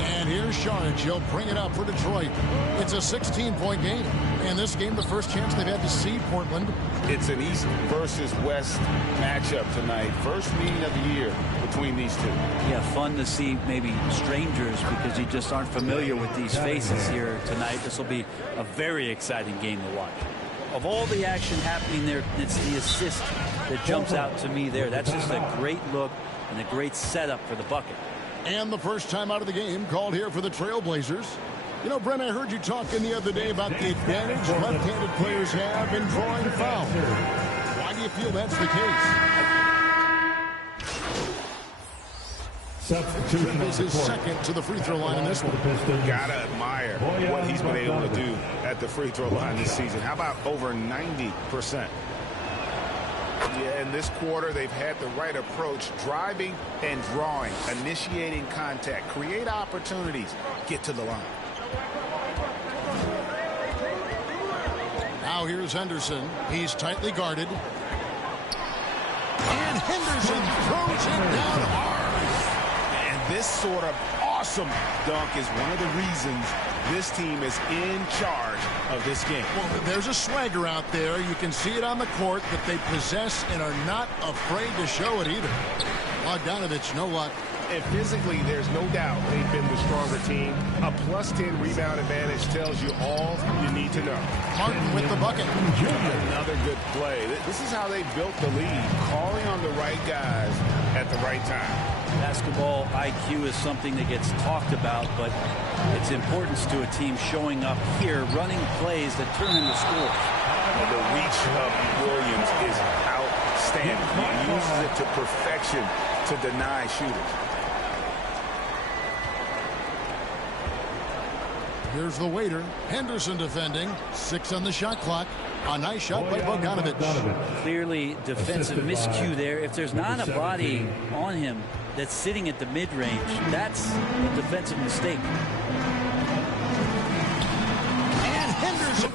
And here's Saric. He'll bring it up for Detroit. It's a 16-point game. And this game, the first chance they've had to see Portland. It's an East versus West matchup tonight. First meeting of the year between these two. Yeah, fun to see maybe strangers because you just aren't familiar with these faces here tonight. This will be a very exciting game to watch. Of all the action happening there, it's the assist that jumps out to me there. That's just a great look and a great setup for the bucket. And the first time out of the game called here for the Trailblazers. You know, Brent, I heard you talking the other day about the advantage left-handed players have in drawing fouls. Why do you feel that's the case? Substitution. This is second to the free throw line in this one. Gotta admire what he's been able to do at the free throw line this season. How about over 90%? Yeah, in this quarter, they've had the right approach, driving and drawing, initiating contact, create opportunities, get to the line. Now here's Henderson. He's tightly guarded. And Henderson throws it down hard. And this sort of awesome dunk is one of the reasons this team is in charge of this game. Well, there's a swagger out there. You can see it on the court that they possess and are not afraid to show it either. Bogdanovich, no luck. And physically, there's no doubt they've been the stronger team. A +10 rebound advantage tells you all you need to know. Martin with the bucket. Another good play. This is how they built the lead, calling on the right guys at the right time. Basketball IQ is something that gets talked about, but its importance to a team showing up here, running plays that turn into scores. The reach of Williams is outstanding. He uses it to perfection to deny shooters. Here's the waiter. Henderson defending. 6 on the shot clock. A nice shot by Bogdanovich. Clearly defensive miscue there. If there's not a body on him that's sitting at the mid-range, that's a defensive mistake. And Henderson.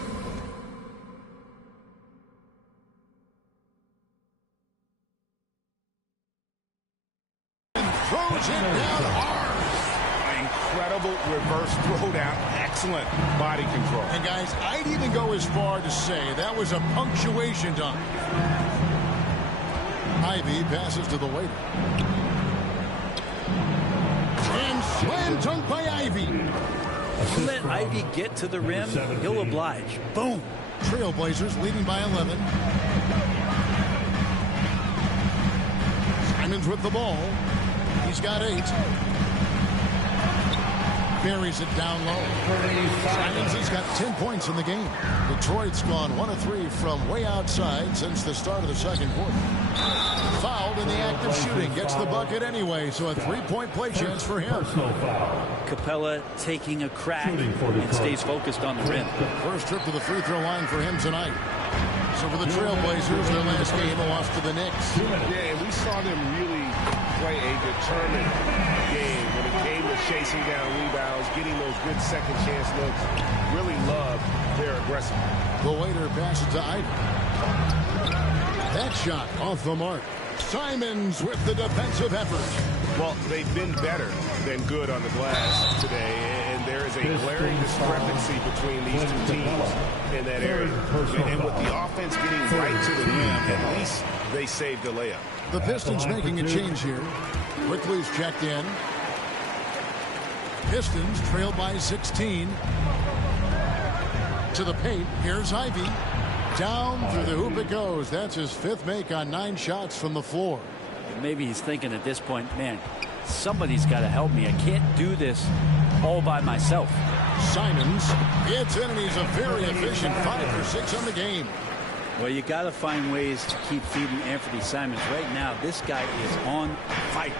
Throws it down hard. Incredible reverse throwdown. Excellent body control. And guys, I'd even go as far to say that was a punctuation dunk. Ivy passes to the waiter. And slam dunk by Ivy. Let Ivy get to the rim, he'll oblige. Boom. Trailblazers leading by 11. Simons with the ball. He's got 8. Buries it down low. Simons has got 10 points in the game. Detroit's gone 1 of 3 from way outside since the start of the second quarter. Fouled in the act of shooting. Gets the bucket anyway, so a 3-point play chance for him. Capella taking a crack and stays focused on the rim. First trip to the free throw line for him tonight. So for the Trailblazers, their last game lost to the Knicks. Yeah, and we saw them really play a determined game when it came to chasing down rebounds, getting those good second chance looks. Really loved their aggressiveness. The waiter passes to Ivy. That shot off the mark. Simons with the defensive effort. Well, they've been better than good on the glass today, and there is a glaring discrepancy between these two teams in that area. And with the offense getting right to the rim, at least they saved the layup. The Pistons making a change here. Quickly's checked in. Pistons trail by 16. To the paint. Here's Ivy. Down through the hoop it goes. That's his 5th make on 9 shots from the floor. Maybe he's thinking at this point, man, somebody's got to help me. I can't do this all by myself. Simons gets in, and he's a very efficient 5 for 6 on the game. Well, you got to find ways to keep feeding Anthony Simons. Right now, this guy is on fire.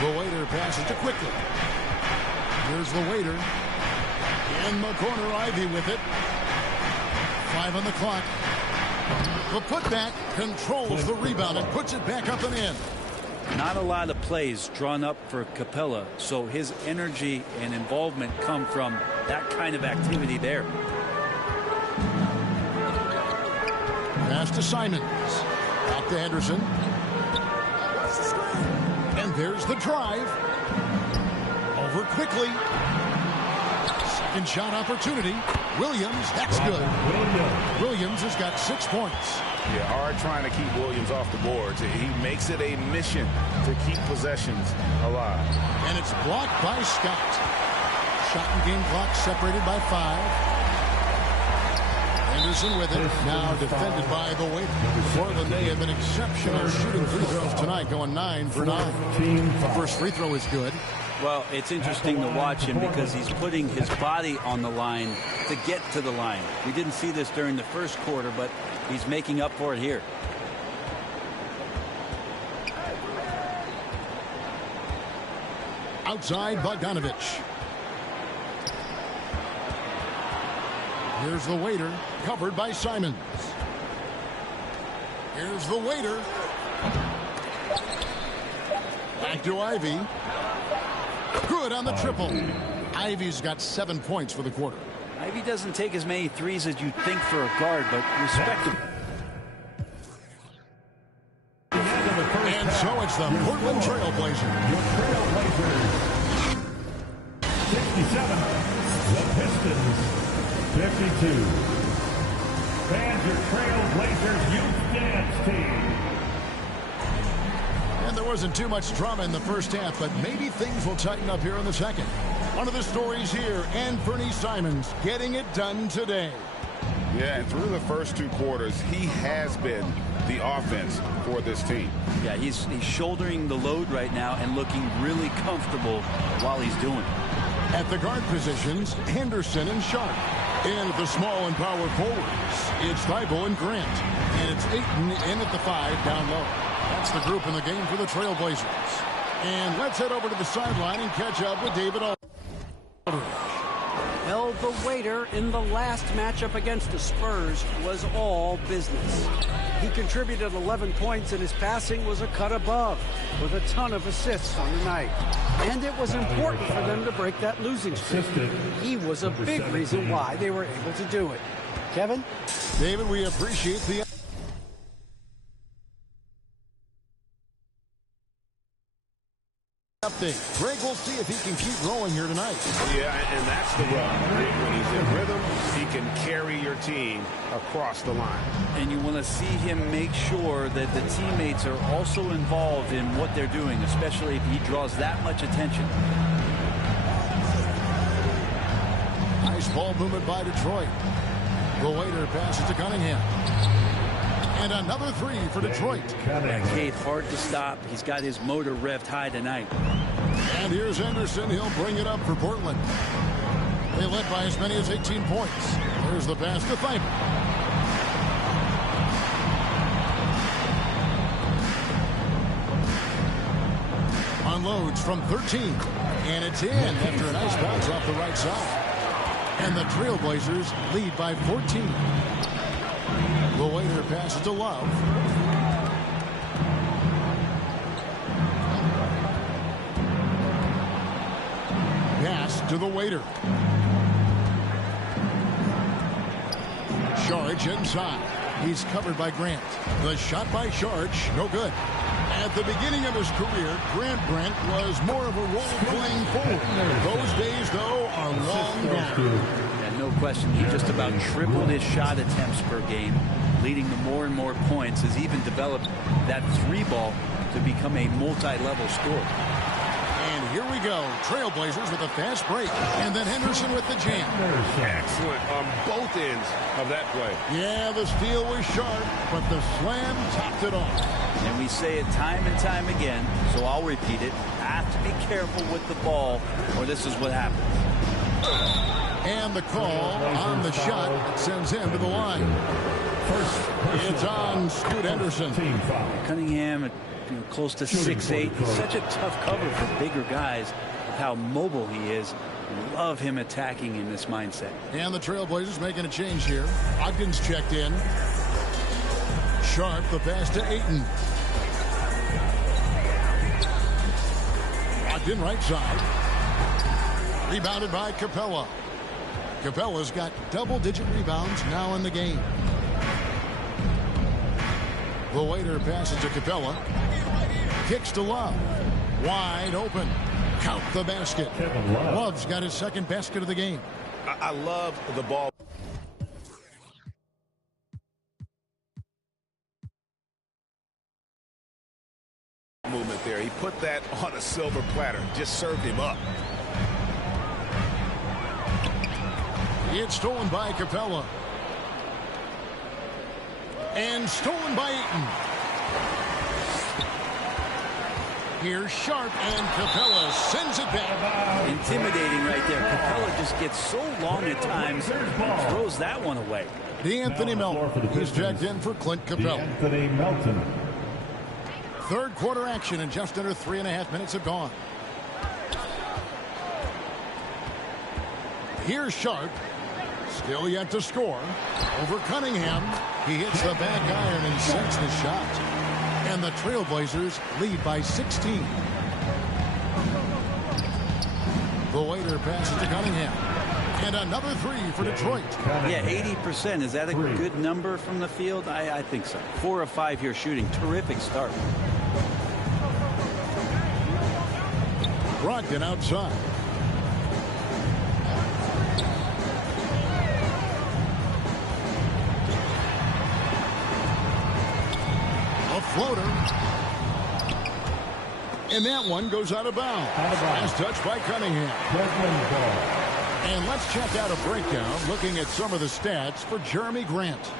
The waiter passes to Quickly. Here's the waiter. In the corner, Ivy with it. 5 on the clock. The putback controls the rebound and puts it back up and in. Not a lot of plays drawn up for Capella, so his energy and involvement come from that kind of activity there. Pass to Simons. Back to Henderson. And there's the drive. Over quickly. Second shot opportunity. Williams, that's good. Williams has got 6 points. Yeah, hard trying to keep Williams off the boards. He makes it a mission to keep possessions alive. And it's blocked by Scott. Shot and game clock separated by 5. Henderson with it. Now defended by the waiter. Portland, they have been exceptional shooting free throws tonight, going 9 for 9. The first free throw is good. Well, it's interesting to watch him because he's putting his body on the line to get to the line. We didn't see this during the first quarter, but he's making up for it here. Outside, Bogdanovich. Here's the waiter, covered by Simons. Here's the waiter. Back to Ivy. Good on the triple. Ivy's got 7 points for the quarter. Ivy doesn't take as many threes as you'd think for a guard, but respectable. And so it's the Portland Trailblazers. Your Trailblazers. 67. The Pistons. 52. Fans, your Trailblazers youth dance team. And there wasn't too much drama in the first half, but maybe things will tighten up here in the second. One of the stories here, Anthony Simons getting it done today. Yeah, and through the first 2 quarters, he has been the offense for this team. Yeah, he's shouldering the load right now and looking really comfortable while he's doing it. At the guard positions, Henderson and Sharp. And at the small and power forwards, it's Thibault and Grant. And it's Ayton in at the 5 down low. That's the group in the game for the Trailblazers. And let's head over to the sideline and catch up with David Aldridge. Well, the waiter in the last matchup against the Spurs was all business. He contributed 11 points, and his passing was a cut above, with a ton of assists on the night. And it was important for them to break that losing streak. He was a big reason why they were able to do it. Kevin? David, we appreciate the update. Greg will see if he can keep rolling here tonight. Yeah, and that's the rub. When he's in rhythm, he can carry your team across the line. And you want to see him make sure that the teammates are also involved in what they're doing, especially if he draws that much attention. Nice ball movement by Detroit. The waiter passes to Cunningham. And another three for Detroit. Yeah, Cade, hard to stop. He's got his motor revved high tonight. And here's Henderson. He'll bring it up for Portland. They led by as many as 18 points. There's the pass to Thybulle. Unloads from 13. And it's in after a nice bounce off the right side. And the Trailblazers lead by 14. The Waiter passes to Love. Pass to the Waiter. Sharge inside. He's covered by Grant. The shot by Sharge, no good. At the beginning of his career, Grant was more of a role-playing forward. Those days, though, are long gone. Yeah, no question. He just about tripled his shot attempts per game, leading to more and more points. Has even developed that three ball to become a multi-level scorer. And here we go. Trailblazers with a fast break. And then Henderson with the jam. Excellent on both ends of that play. Yeah, the steal was sharp, but the slam topped it off. And we say it time and time again, so I'll repeat it. Have to be careful with the ball, or this is what happens. And the call on the shot that sends him to the line. It's on Scoot Henderson. Cunningham, close to 6'8". He's such a tough cover for bigger guys with how mobile he is. Love him attacking in this mindset. And the Trailblazers making a change here. Ogden's checked in. Sharp, the pass to Ayton. Ogden right side. Rebounded by Capella. Capella's got double-digit rebounds now in the game. The Waiter passes to Capella. Kicks to Love. Wide open. Count the basket. Love's got his second basket of the game. I love the ball. Movement there. He put that on a silver platter. Just served him up. It's stolen by Capella. And stolen by Ayton. Here's Sharp, and Capella sends it back. Intimidating right there. Capella just gets so long at times and throws that one away. DeAnthony Melton. He's checked in for Clint Capella. DeAnthony Melton. Third quarter action, and just under 3.5 minutes have gone. Here's Sharp. Still yet to score. Over Cunningham. He hits the back iron and sets the shot. And the Trailblazers lead by 16. The Waiter passes to Cunningham. And another three for Detroit. Yeah, 80%. Is that a good number from the field? I think so. 4 of 5 here shooting. Terrific start. Brogdon outside. A floater. And that one goes out of bounds. Last touch by Cunningham. And let's check out a breakdown looking at some of the stats for Jeremy Grant.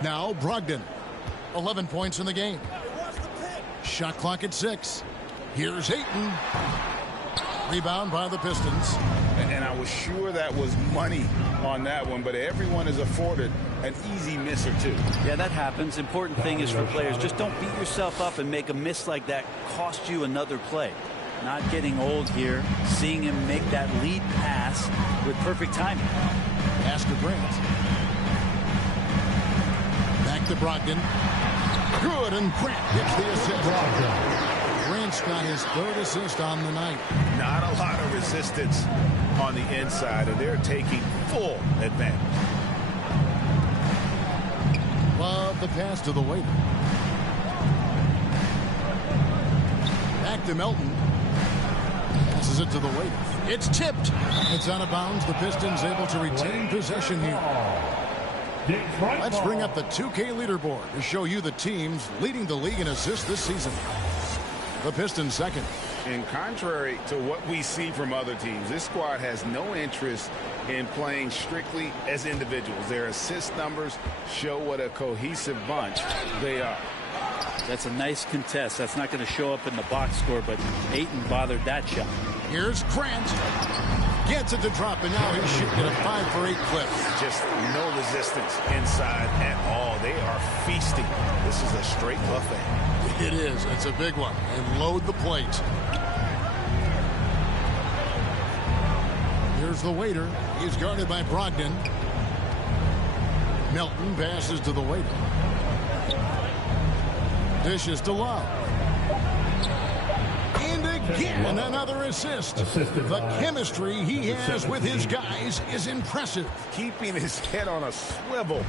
Now Brogdon. 11 points in the game. Shot clock at 6. Here's Ayton. Rebound by the Pistons. And I was sure that was money on that one, but everyone is afforded an easy miss or two. Yeah, that happens. Important thing is for players, just don't beat yourself up and make a miss like that cost you another play. Not getting old here. Seeing him make that lead pass with perfect timing. Pass to Grant. Back to Brogdon. Good, and Grant gets the assist. Grant's got his third assist on the night. Not a lot of resistance on the inside, and they're taking full advantage. Love the pass to the Waiter. Back to Melton. Passes it to the Waiter. It's tipped. It's out of bounds. The Pistons able to retain possession here. Let's bring up the 2K leaderboard to show you the teams leading the league in assists this season. The Pistons second. And contrary to what we see from other teams, this squad has no interest in playing strictly as individuals. Their assist numbers show what a cohesive bunch they are. That's a nice contest. That's not going to show up in the box score, but Ayton bothered that shot. Here's Grant. Gets it to drop, and now he's shooting at a 5 for 8 clip. Just no resistance inside at all. They are feasting. This is a straight buffet. It is. It's a big one. And load the plate. Here's the waiter. He's guarded by Brogdon. Melton passes to the waiter. Dishes to Love. And again, another assist. The chemistry he has with his guys is impressive. Keeping his head on a swivel,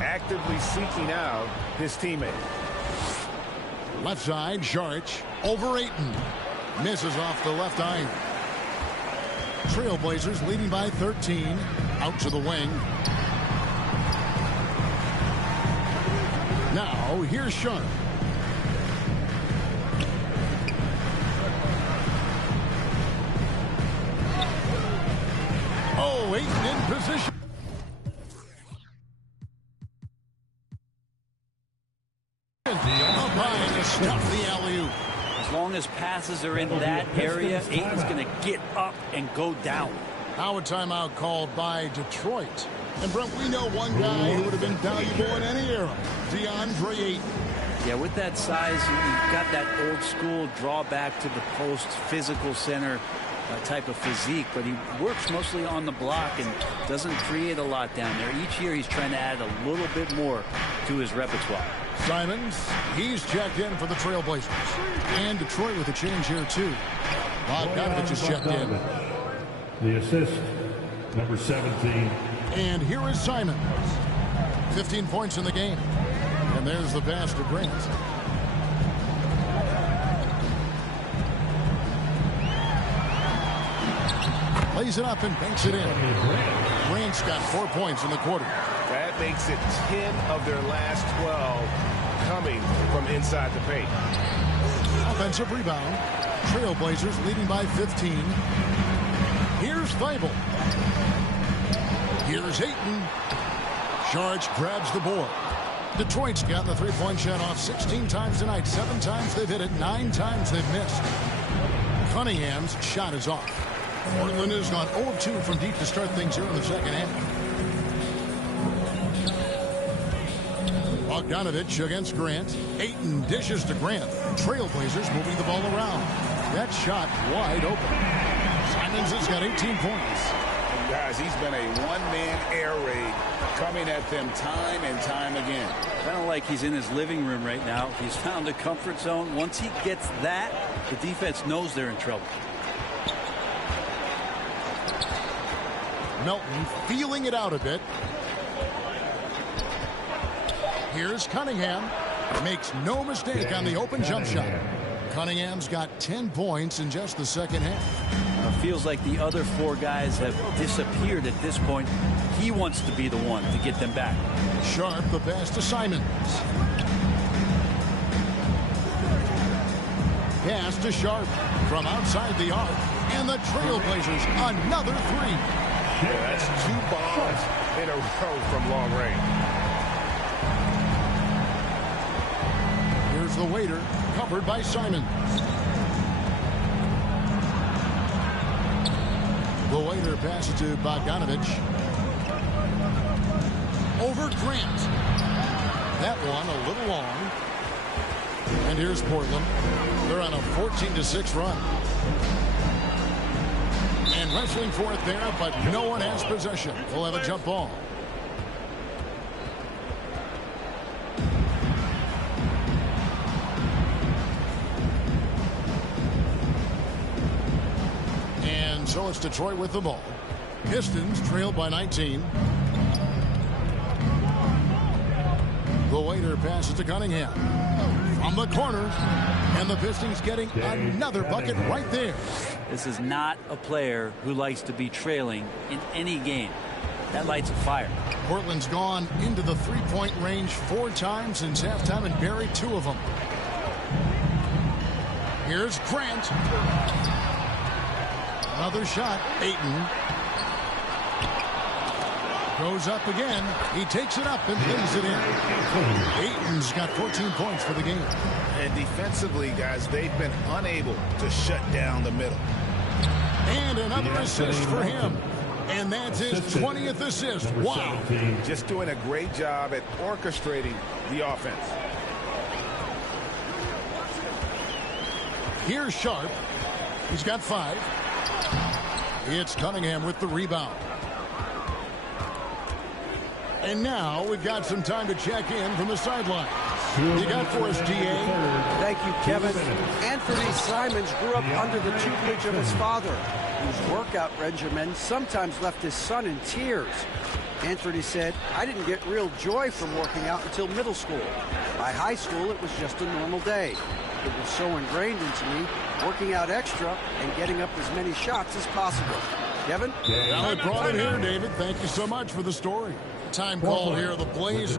actively seeking out his teammate. Left side, Saric over Ayton. Misses off the left iron. Trailblazers leading by 13. Out to the wing. Now, here's Sharp. Oh, Ayton in position. Stuff the alley-oop. As long as passes are in that area, Ayton's going to get up and go down. Now a timeout called by Detroit. And Brent, we know one guy who would have been valuable in any era, DeAndre Ayton. Yeah, with that size, you've got that old school drawback to the post, physical center type of physique, but he works mostly on the block and doesn't create a lot down there. Each year he's trying to add a little bit more to his repertoire. Simons, he's checked in for the Trailblazers. And Detroit with a change here, too. Bogdanovich is checked in. The assist, number 17. And here is Simons. 15 points in the game. And there's the pass to Grant. Lays it up and banks it in. Grant's got 4 points in the quarter. That makes it 10 of their last 12 coming from inside the paint. Offensive rebound. Trailblazers leading by 15. Here's Thibault. Here's Ayton. Saric grabs the board. Detroit's gotten the three-point shot off 16 times tonight. 7 times they've hit it. 9 times they've missed. Cunningham's shot is off. Portland has gone 0-2 from deep to start things here in the second half. Bogdanovich against Grant. Ayton dishes to Grant. Trailblazers moving the ball around. That shot wide open. Simons has got 18 points. And guys, he's been a one-man air raid coming at them time and time again. Kind of like he's in his living room right now. He's found a comfort zone. Once he gets that, the defense knows they're in trouble. Melton feeling it out a bit. Here's Cunningham. Makes no mistake on the open jump shot. Cunningham's got 10 points in just the second half. Feels like the other 4 guys have disappeared at this point. He wants to be the one to get them back. Sharp, the pass to Simons. Pass to Sharp from outside the arc. And the Trailblazers, another 3. Yeah, that's 2 bombs in a row from long range. Here's the waiter, covered by Simons. The waiter passes to Bogdanovich. Over Grant. That one a little long. And here's Portland. They're on a 14-6 run. And wrestling for it there, but no one has possession. We'll have a jump ball. And so it's Detroit with the ball. Pistons trailed by 19. The waiter passes to Cunningham. From the corner. And the Pistons getting another bucket right there. This is not a player who likes to be trailing in any game. That lights a fire. Portland's gone into the three-point range 4 times since halftime and buried 2 of them. Here's Grant. Another shot. Ayton goes up again. He takes it up and lays it in. Ayton's got 14 points for the game. And defensively, guys, they've been unable to shut down the middle. And another assist for him. And that's his 20th assist. Wow. Just doing a great job at orchestrating the offense. Here's Sharp. He's got 5. It's Cunningham with the rebound. And now we've got some time to check in from the sideline. You got for us, GA. Thank you, Kevin. Anthony Simons grew up under the tutelage of his father, whose workout regimen sometimes left his son in tears. Anthony said, "I didn't get real joy from working out until middle school. By high school, it was just a normal day. It was so ingrained into me, working out extra and getting up as many shots as possible." Kevin? Well, I brought it here, David. Thank you so much for the story. Time call here, the Blaze.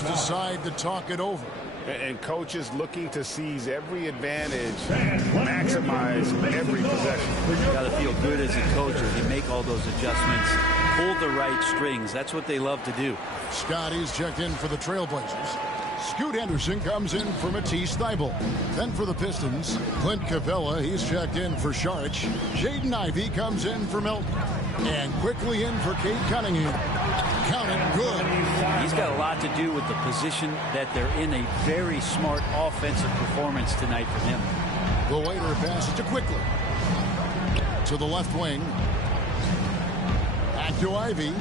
Decide to talk it over. And coaches looking to seize every advantage, maximize every possession. You got to feel good as a coach if you make all those adjustments, pull the right strings. That's what they love to do. Scotty's checked in for the Trailblazers. Scoot Henderson comes in for Matisse Thybulle. Then for the Pistons, Clint Capella, he's checked in for Sharp. Jaden Ivey comes in for Milton. And quickly in for Cade Cunningham. Count it good. He's got a lot to do with the position that they're in. A very smart offensive performance tonight from him. The Waiter passes to quickly. To the left wing. Back to Ivey.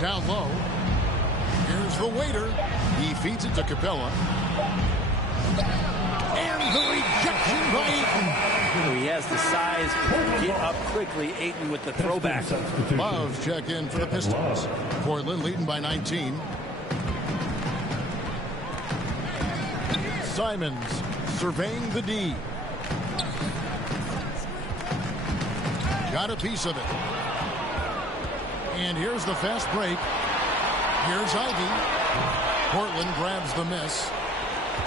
Down low. Here's the Waiter. He feeds it to Capella. And the rejection by Ayton. He has the size to get up quickly. Ayton with the throwback. Love check in for the Pistons. Portland leading by 19. Simons surveying the D. Got a piece of it. And here's the fast break. Here's Ivey. Portland grabs the miss.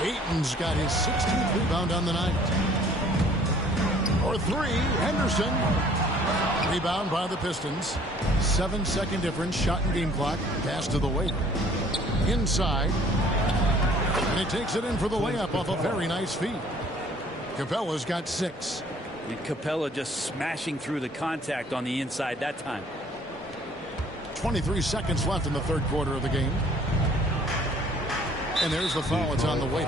Ayton's got his 16th rebound on the night. For 3, Henderson. Rebound by the Pistons. 7-second difference, shot and game clock. Pass to the Waiter. Inside. And he takes it in for the layup off a very nice feed. Capella's got 6. And Capella just smashing through the contact on the inside that time. 23 seconds left in the third quarter of the game. And there's the foul. It's on the Waiter.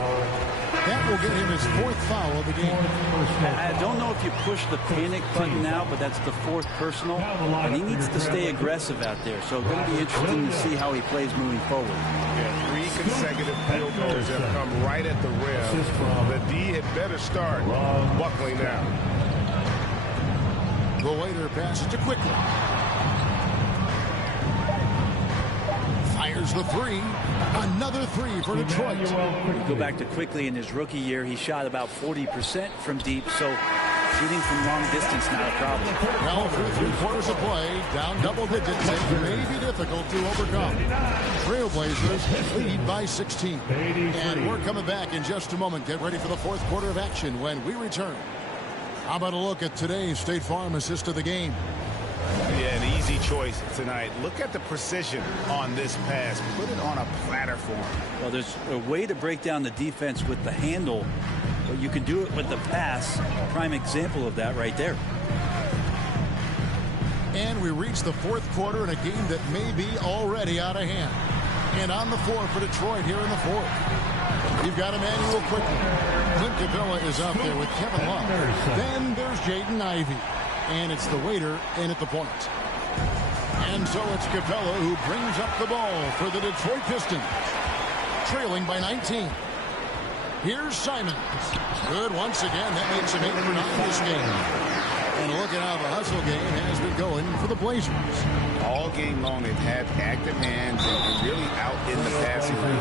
That will get him his 4th foul of the game. I don't know if you push the panic button now, but that's the 4th personal. And he needs to stay aggressive out there. So it's going to be interesting to see how he plays moving forward. Yeah, 3 consecutive field goals have come right at the rim. The D had better start buckling down. The Waiter passes to quickly. Fires the 3. Another 3 for Detroit. You go back to quickly in his rookie year, he shot about 40% from deep, so shooting from long distance not a problem. Well, through 3 quarters of play, down double digits, it may be difficult to overcome. Trailblazers lead by 16. And we're coming back in just a moment. Get ready for the 4th quarter of action when we return. How about a look at today's State Farm assist of the game? Yeah, an easy choice tonight. Look at the precision on this pass. Put it on a platter for him. Well, there's a way to break down the defense with the handle, but you can do it with the pass. Prime example of that right there. And we reach the 4th quarter in a game that may be already out of hand. And on the floor for Detroit here in the 4th. You've got Emmanuel quickly. Clint Capella is out there with Kevin Love. Then there's Jaden Ivey. And it's the Waiter in at the point. And so it's Capella who brings up the ball for the Detroit Pistons, trailing by 19. Here's Simons. Good once again. That makes him 8 for 9 this game. And look at how the hustle game has been going for the Blazers. All game long, they've had active hands and really out in the passing game.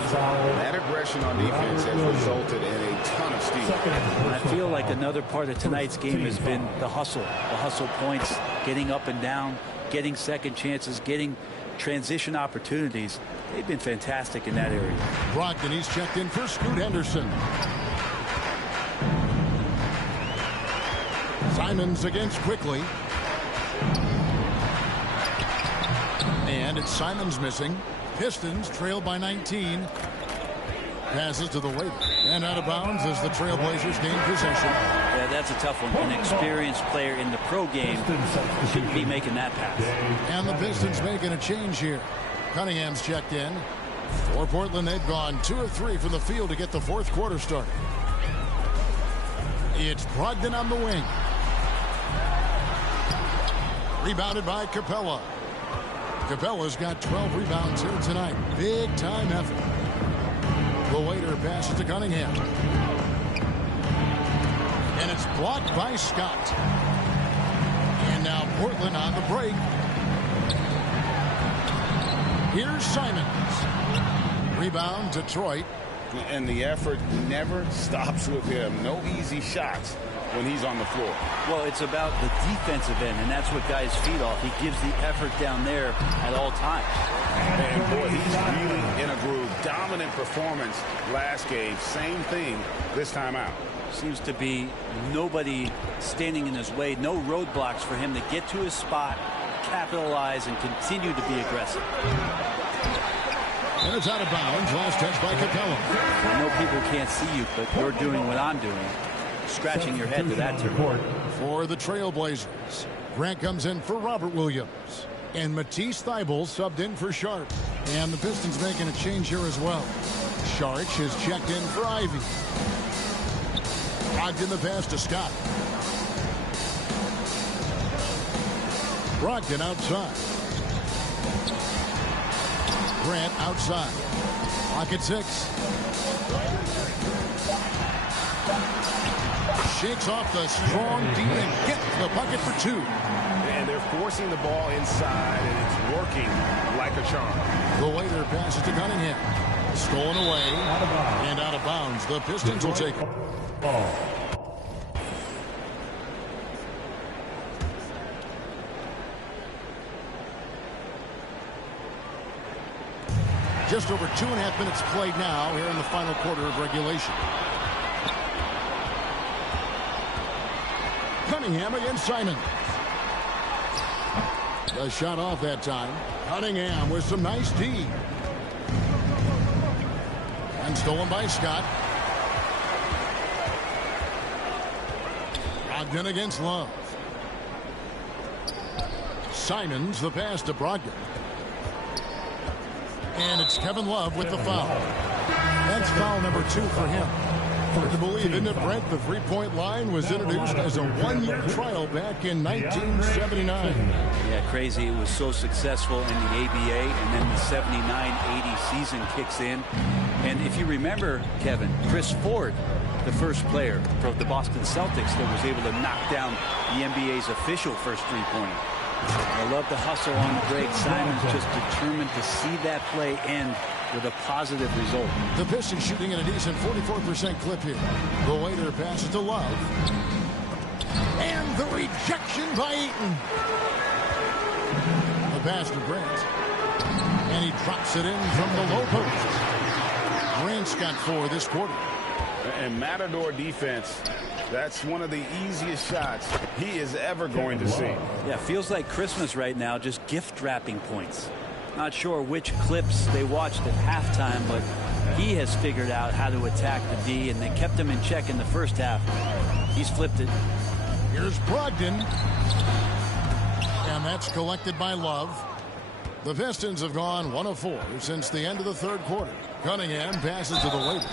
That aggression on defense has resulted in a ton of steals. I feel like another part of tonight's game has been the hustle. The hustle points, getting up and down, getting second chances, getting transition opportunities. They've been fantastic in that area. Brogdon, he's checked in for Scoot Henderson. Simons against Quickly. And it's Simons missing. Pistons trail by 19. Passes to the waiter. And out of bounds as the Trailblazers gain possession. Yeah, that's a tough one. An experienced player in the pro game shouldn't be making that pass. And the Pistons making a change here. Cunningham's checked in. For Portland, they've gone 2 of 3 from the field to get the fourth quarter started. It's Brogdon on the wing. Rebounded by Capella. Capella's got 12 rebounds here tonight. Big time effort. The waiter passes to Cunningham. And it's blocked by Scott. And now Portland on the break. Here's Simons. Rebound, Detroit. And the effort never stops with him. No easy shots when he's on the floor. Well, it's about the defensive end, and that's what guys feed off. He gives the effort down there at all times. And boy, he's really in a groove. Dominant performance last game. Same thing this time out. Seems to be nobody standing in his way. No roadblocks for him to get to his spot, capitalize, and continue to be aggressive. And it's out of bounds. Last touch by Capella. I know people can't see you, but you're doing what I'm doing. Scratching your head to that term. For the Trailblazers, Grant comes in for Robert Williams. And Matisse Thybulle subbed in for Sharp. And the Pistons making a change here as well. Sharch has checked in for Ivy. Brogdon the pass to Scott. Brogdon outside. Grant outside. Clock at 6. Shakes off the strong D and gets the bucket for 2. And they're forcing the ball inside, and it's working like a charm. The waiter passes to Cunningham. Stolen away. And out of bounds. The Pistons will take it. Just over 2.5 minutes played now here in the final quarter of regulation. Cunningham against Simon. The shot off that time. Cunningham with some nice D. And stolen by Scott. Brogdon against Love. Simons the pass to Brogdon. And it's Kevin Love with the foul. That's foul number 2 for him. Hard to believe, isn't it, Brent? The three-point line was introduced as a one-year trial back in 1979. Yeah, crazy. It was so successful in the ABA, and then the 79-80 season kicks in. And if you remember, Kevin, Chris Ford, the first player for the Boston Celtics that was able to knock down the NBA's official first three-pointer. I love the hustle on the break. Simons just determined to see that play end with a positive result. The Pistons shooting at a decent 44% clip here. The waiter passes to Love. And the rejection by Eaton. The pass to Grant. And he drops it in from the low post. Grant's got 4 this quarter. And Matador defense, that's one of the easiest shots he is ever going to see. Yeah, feels like Christmas right now, just gift wrapping points. Not sure which clips they watched at halftime, but he has figured out how to attack the D, and they kept him in check in the first half. He's flipped it. Here's Brogdon. And that's collected by Love. The Pistons have gone 1 of 4 since the end of the third quarter. Cunningham passes to the waiter.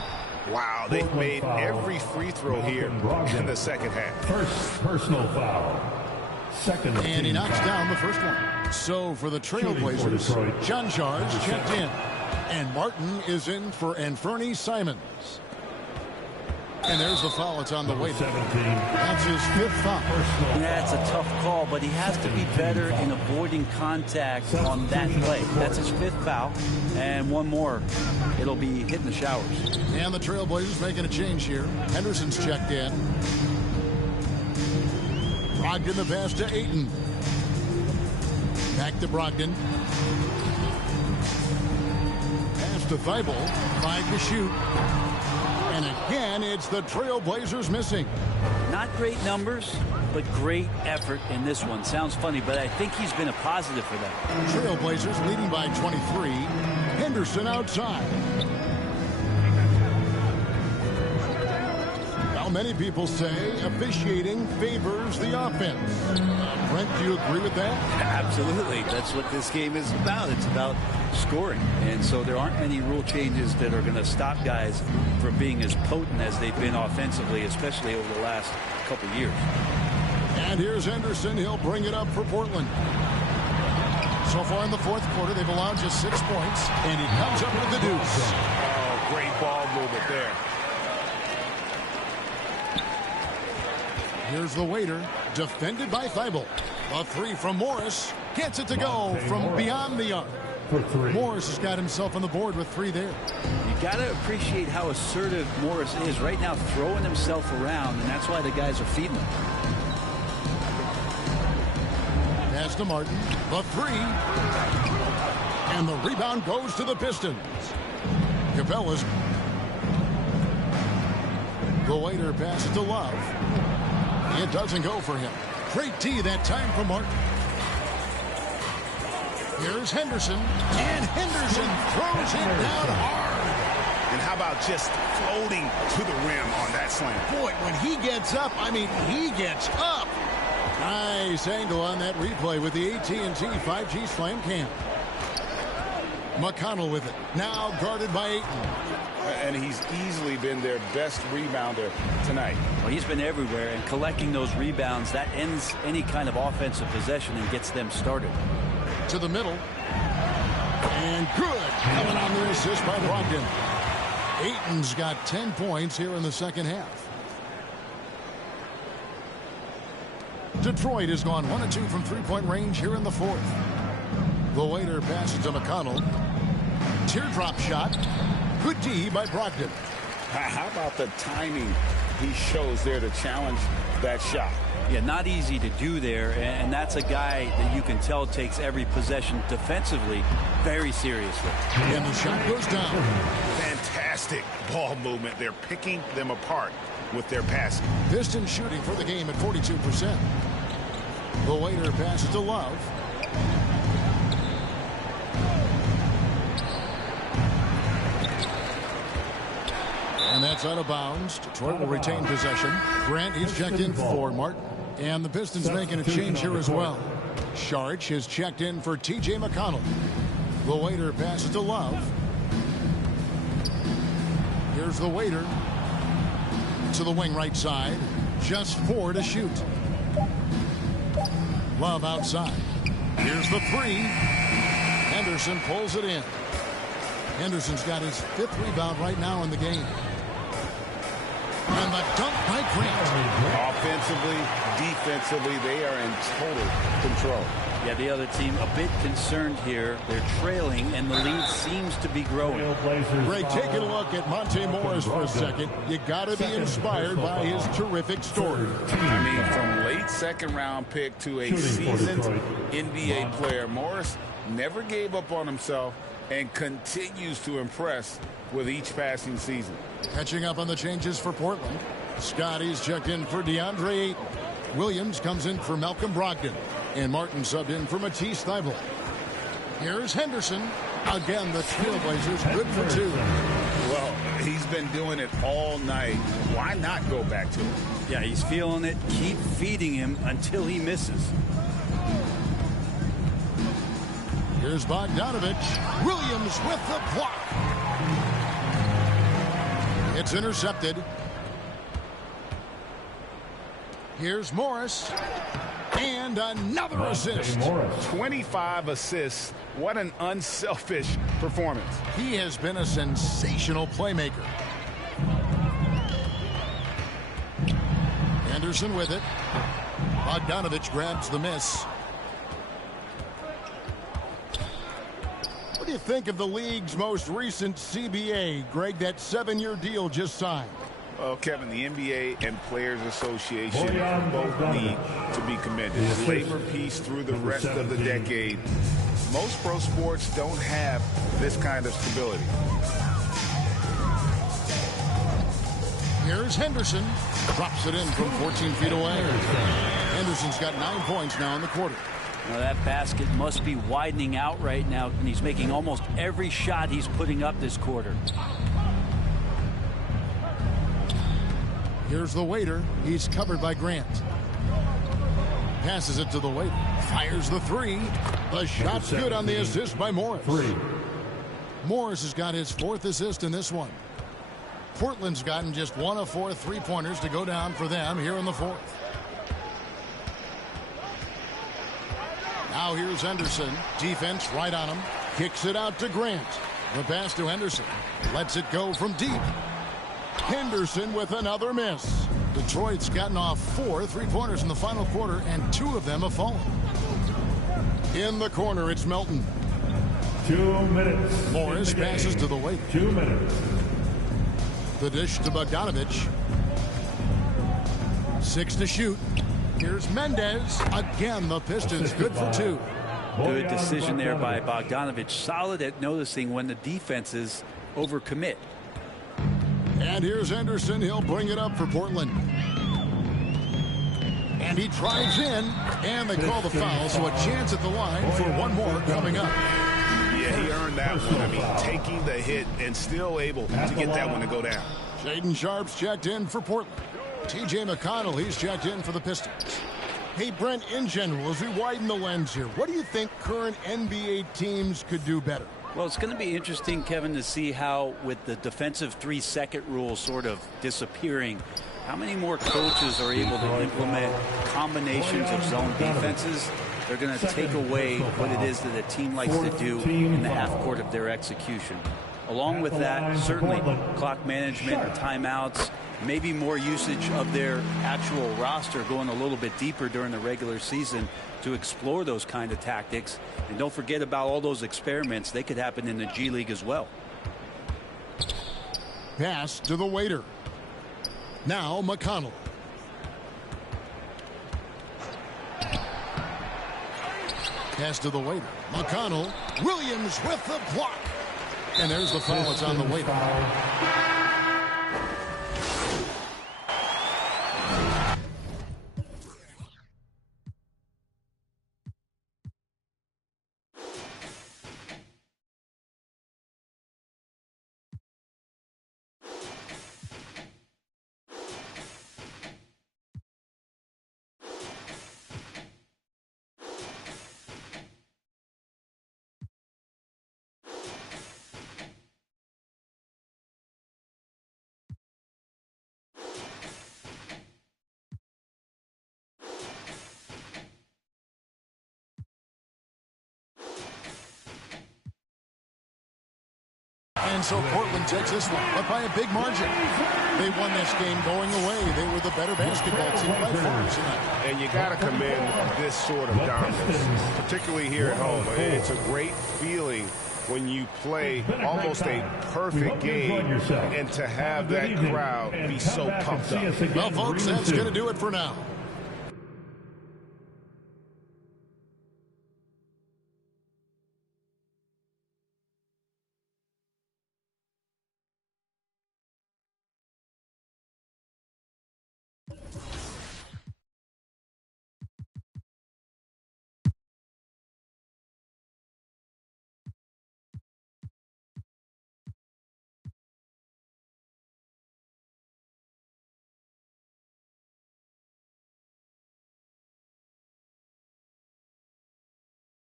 Wow, they've made every free throw here in the second half. First personal foul. Second. And he knocks down the first one. So for the Trailblazers, John Charles checked in. And Martin is in for Anfernee Simons. And there's the foul. It's on the way. That's his 5th foul. Yeah, it's a tough call, but he has to be better in avoiding contact on that play. That's his 5th foul. And one more, it'll be hitting the showers. And the Trailblazers making a change here. Henderson's checked in. Brogdon the pass to Ayton. Back to Brogdon. Pass to Thibault. 5 to shoot. And again, it's the Trailblazers missing. Not great numbers, but great effort in this one. Sounds funny, but I think he's been a positive for them. Trailblazers leading by 23. Henderson outside. Now, many people say officiating favors the offense. Brent, do you agree with that? Absolutely. That's what this game is about. It's about scoring. And so there aren't many rule changes that are going to stop guys from being as potent as they've been offensively, especially over the last couple years. And here's Henderson. He'll bring it up for Portland. So far in the 4th quarter, they've allowed just 6 points, and he comes up with the deuce. Oh, great ball movement there. Here's the waiter, defended by Thibault. A 3 from Morris. Gets it to go from beyond the arc. Morris has got himself on the board with 3 there. You got to appreciate how assertive Morris is right now, throwing himself around, and that's why the guys are feeding him. Pass to Martin. The 3. And the rebound goes to the Pistons. Capella's. The waiter passes to Love. It doesn't go for him. Great D that time for Martin. Here's Henderson. And Henderson throws it down hard. And how about just floating to the rim on that slam? Boy, when he gets up, I mean, he gets up. Nice angle on that replay with the AT&T 5G Slam Cam. McConnell with it. Now guarded by Ayton. And he's easily been their best rebounder tonight. Well, he's been everywhere, and collecting those rebounds, that ends any kind of offensive possession and gets them started. To the middle. And good. Coming on the assist by Brogdon. Ayton's got 10 points here in the second half. Detroit has gone 1 of 2 from 3-point range here in the 4th. The waiter passes to McConnell. Teardrop shot. Good D by Brogdon. How about the timing he shows there to challenge that shot? Yeah, not easy to do there, and that's a guy that you can tell takes every possession defensively very seriously. And the shot goes down. Fantastic ball movement. They're picking them apart with their passing. Pistons shooting for the game at 42%. The waiter passes to Love. And that's out of bounds. Detroit will retain possession. Grant, he's checked in for Martin. And the Pistons making a change here as well. Sharch has checked in for T.J. McConnell. The waiter passes to Love. Here's the waiter. To the wing right side. Just 4 to shoot. Love outside. Here's the 3. Henderson pulls it in. Henderson's got his 5th rebound right now in the game. And the dunk by Grant. Offensively, defensively, they are in total control. Yeah, the other team a bit concerned here. They're trailing, and the lead seems to be growing. Greg, taking a look at Monte Morris for a second. You got to be inspired by his terrific story. I mean, from late second-round pick to a seasoned NBA player, Morris never gave up on himself and continues to impress with each passing season. Catching up on the changes for Portland. Scotty's checked in for DeAndre Ayton. Williams comes in for Malcolm Brogdon. And Martin subbed in for Matisse Thybulle. Here's Henderson. Again, the Trailblazers good for 2. Well, he's been doing it all night. Why not go back to it? Yeah, he's feeling it. Keep feeding him until he misses. Here's Bogdanovich. Williams with the block. It's intercepted. Here's Morris. And another assist. 25 assists. What an unselfish performance. He has been a sensational playmaker. Anderson with it. Bogdanovich grabs the miss. What do you think of the league's most recent CBA? Greg, that 7-year deal just signed. Well, Kevin, the NBA and Players Association both need to be commended. Labor peace through the rest of the decade. Most pro sports don't have this kind of stability. Here's Henderson. Drops it in from 14 feet away. Henderson's got 9 points now in the quarter. Now that basket must be widening out right now, and he's making almost every shot he's putting up this quarter. Here's the waiter. He's covered by Grant. Passes it to the waiter. Fires the three. The shot's good on the assist by Morris. Morris has got his 4th assist in this one. Portland's gotten just 1 of 4 3-pointers to go down for them here in the 4th. Now here's Henderson. Defense right on him. Kicks it out to Grant. The pass to Henderson. Lets it go from deep. Henderson with another miss. Detroit's gotten off 4 3-pointers in the final quarter, and 2 of them have fallen. In the corner, it's Melton. 2 minutes. Morris passes to the waiter. 2 minutes. The dish to Bogdanovich. 6 to shoot. Here's Mendez. Again, the Pistons good for 2. Good decision there by Bogdanovich. Solid at noticing when the defenses overcommit. And here's Henderson. He'll bring it up for Portland. And he drives in. And they call the foul, so a chance at the line for one more coming up. Yeah, he earned that one. I mean, taking the hit and still able to get that one to go down. Shaedon Sharpe's checked in for Portland. T.J. McConnell, he's checked in for the Pistons. Hey, Brent, in general, as we widen the lens here, what do you think current NBA teams could do better? Well, it's going to be interesting, Kevin, to see how, with the defensive 3-second rule sort of disappearing, how many more coaches are able to implement combinations of zone defenses. They're going to take away what it is that a team likes to do in the half court of their execution. Along with that, certainly clock management and timeouts, maybe more usage of their actual roster going a little bit deeper during the regular season to explore those kind of tactics. And don't forget about all those experiments. They could happen in the G League as well. Pass to the waiter. Now McConnell. Pass to the waiter. McConnell. Williams with the block. And there's the foul. It's on the waiter. And so Portland takes this one, but by a big margin. They won this game going away. They were the better basketball team by far tonight. And you got to commend this sort of dominance, particularly here at home. It's a great feeling when you play almost a perfect game and to have that crowd be so pumped up. Well, folks, that's going to do it for now.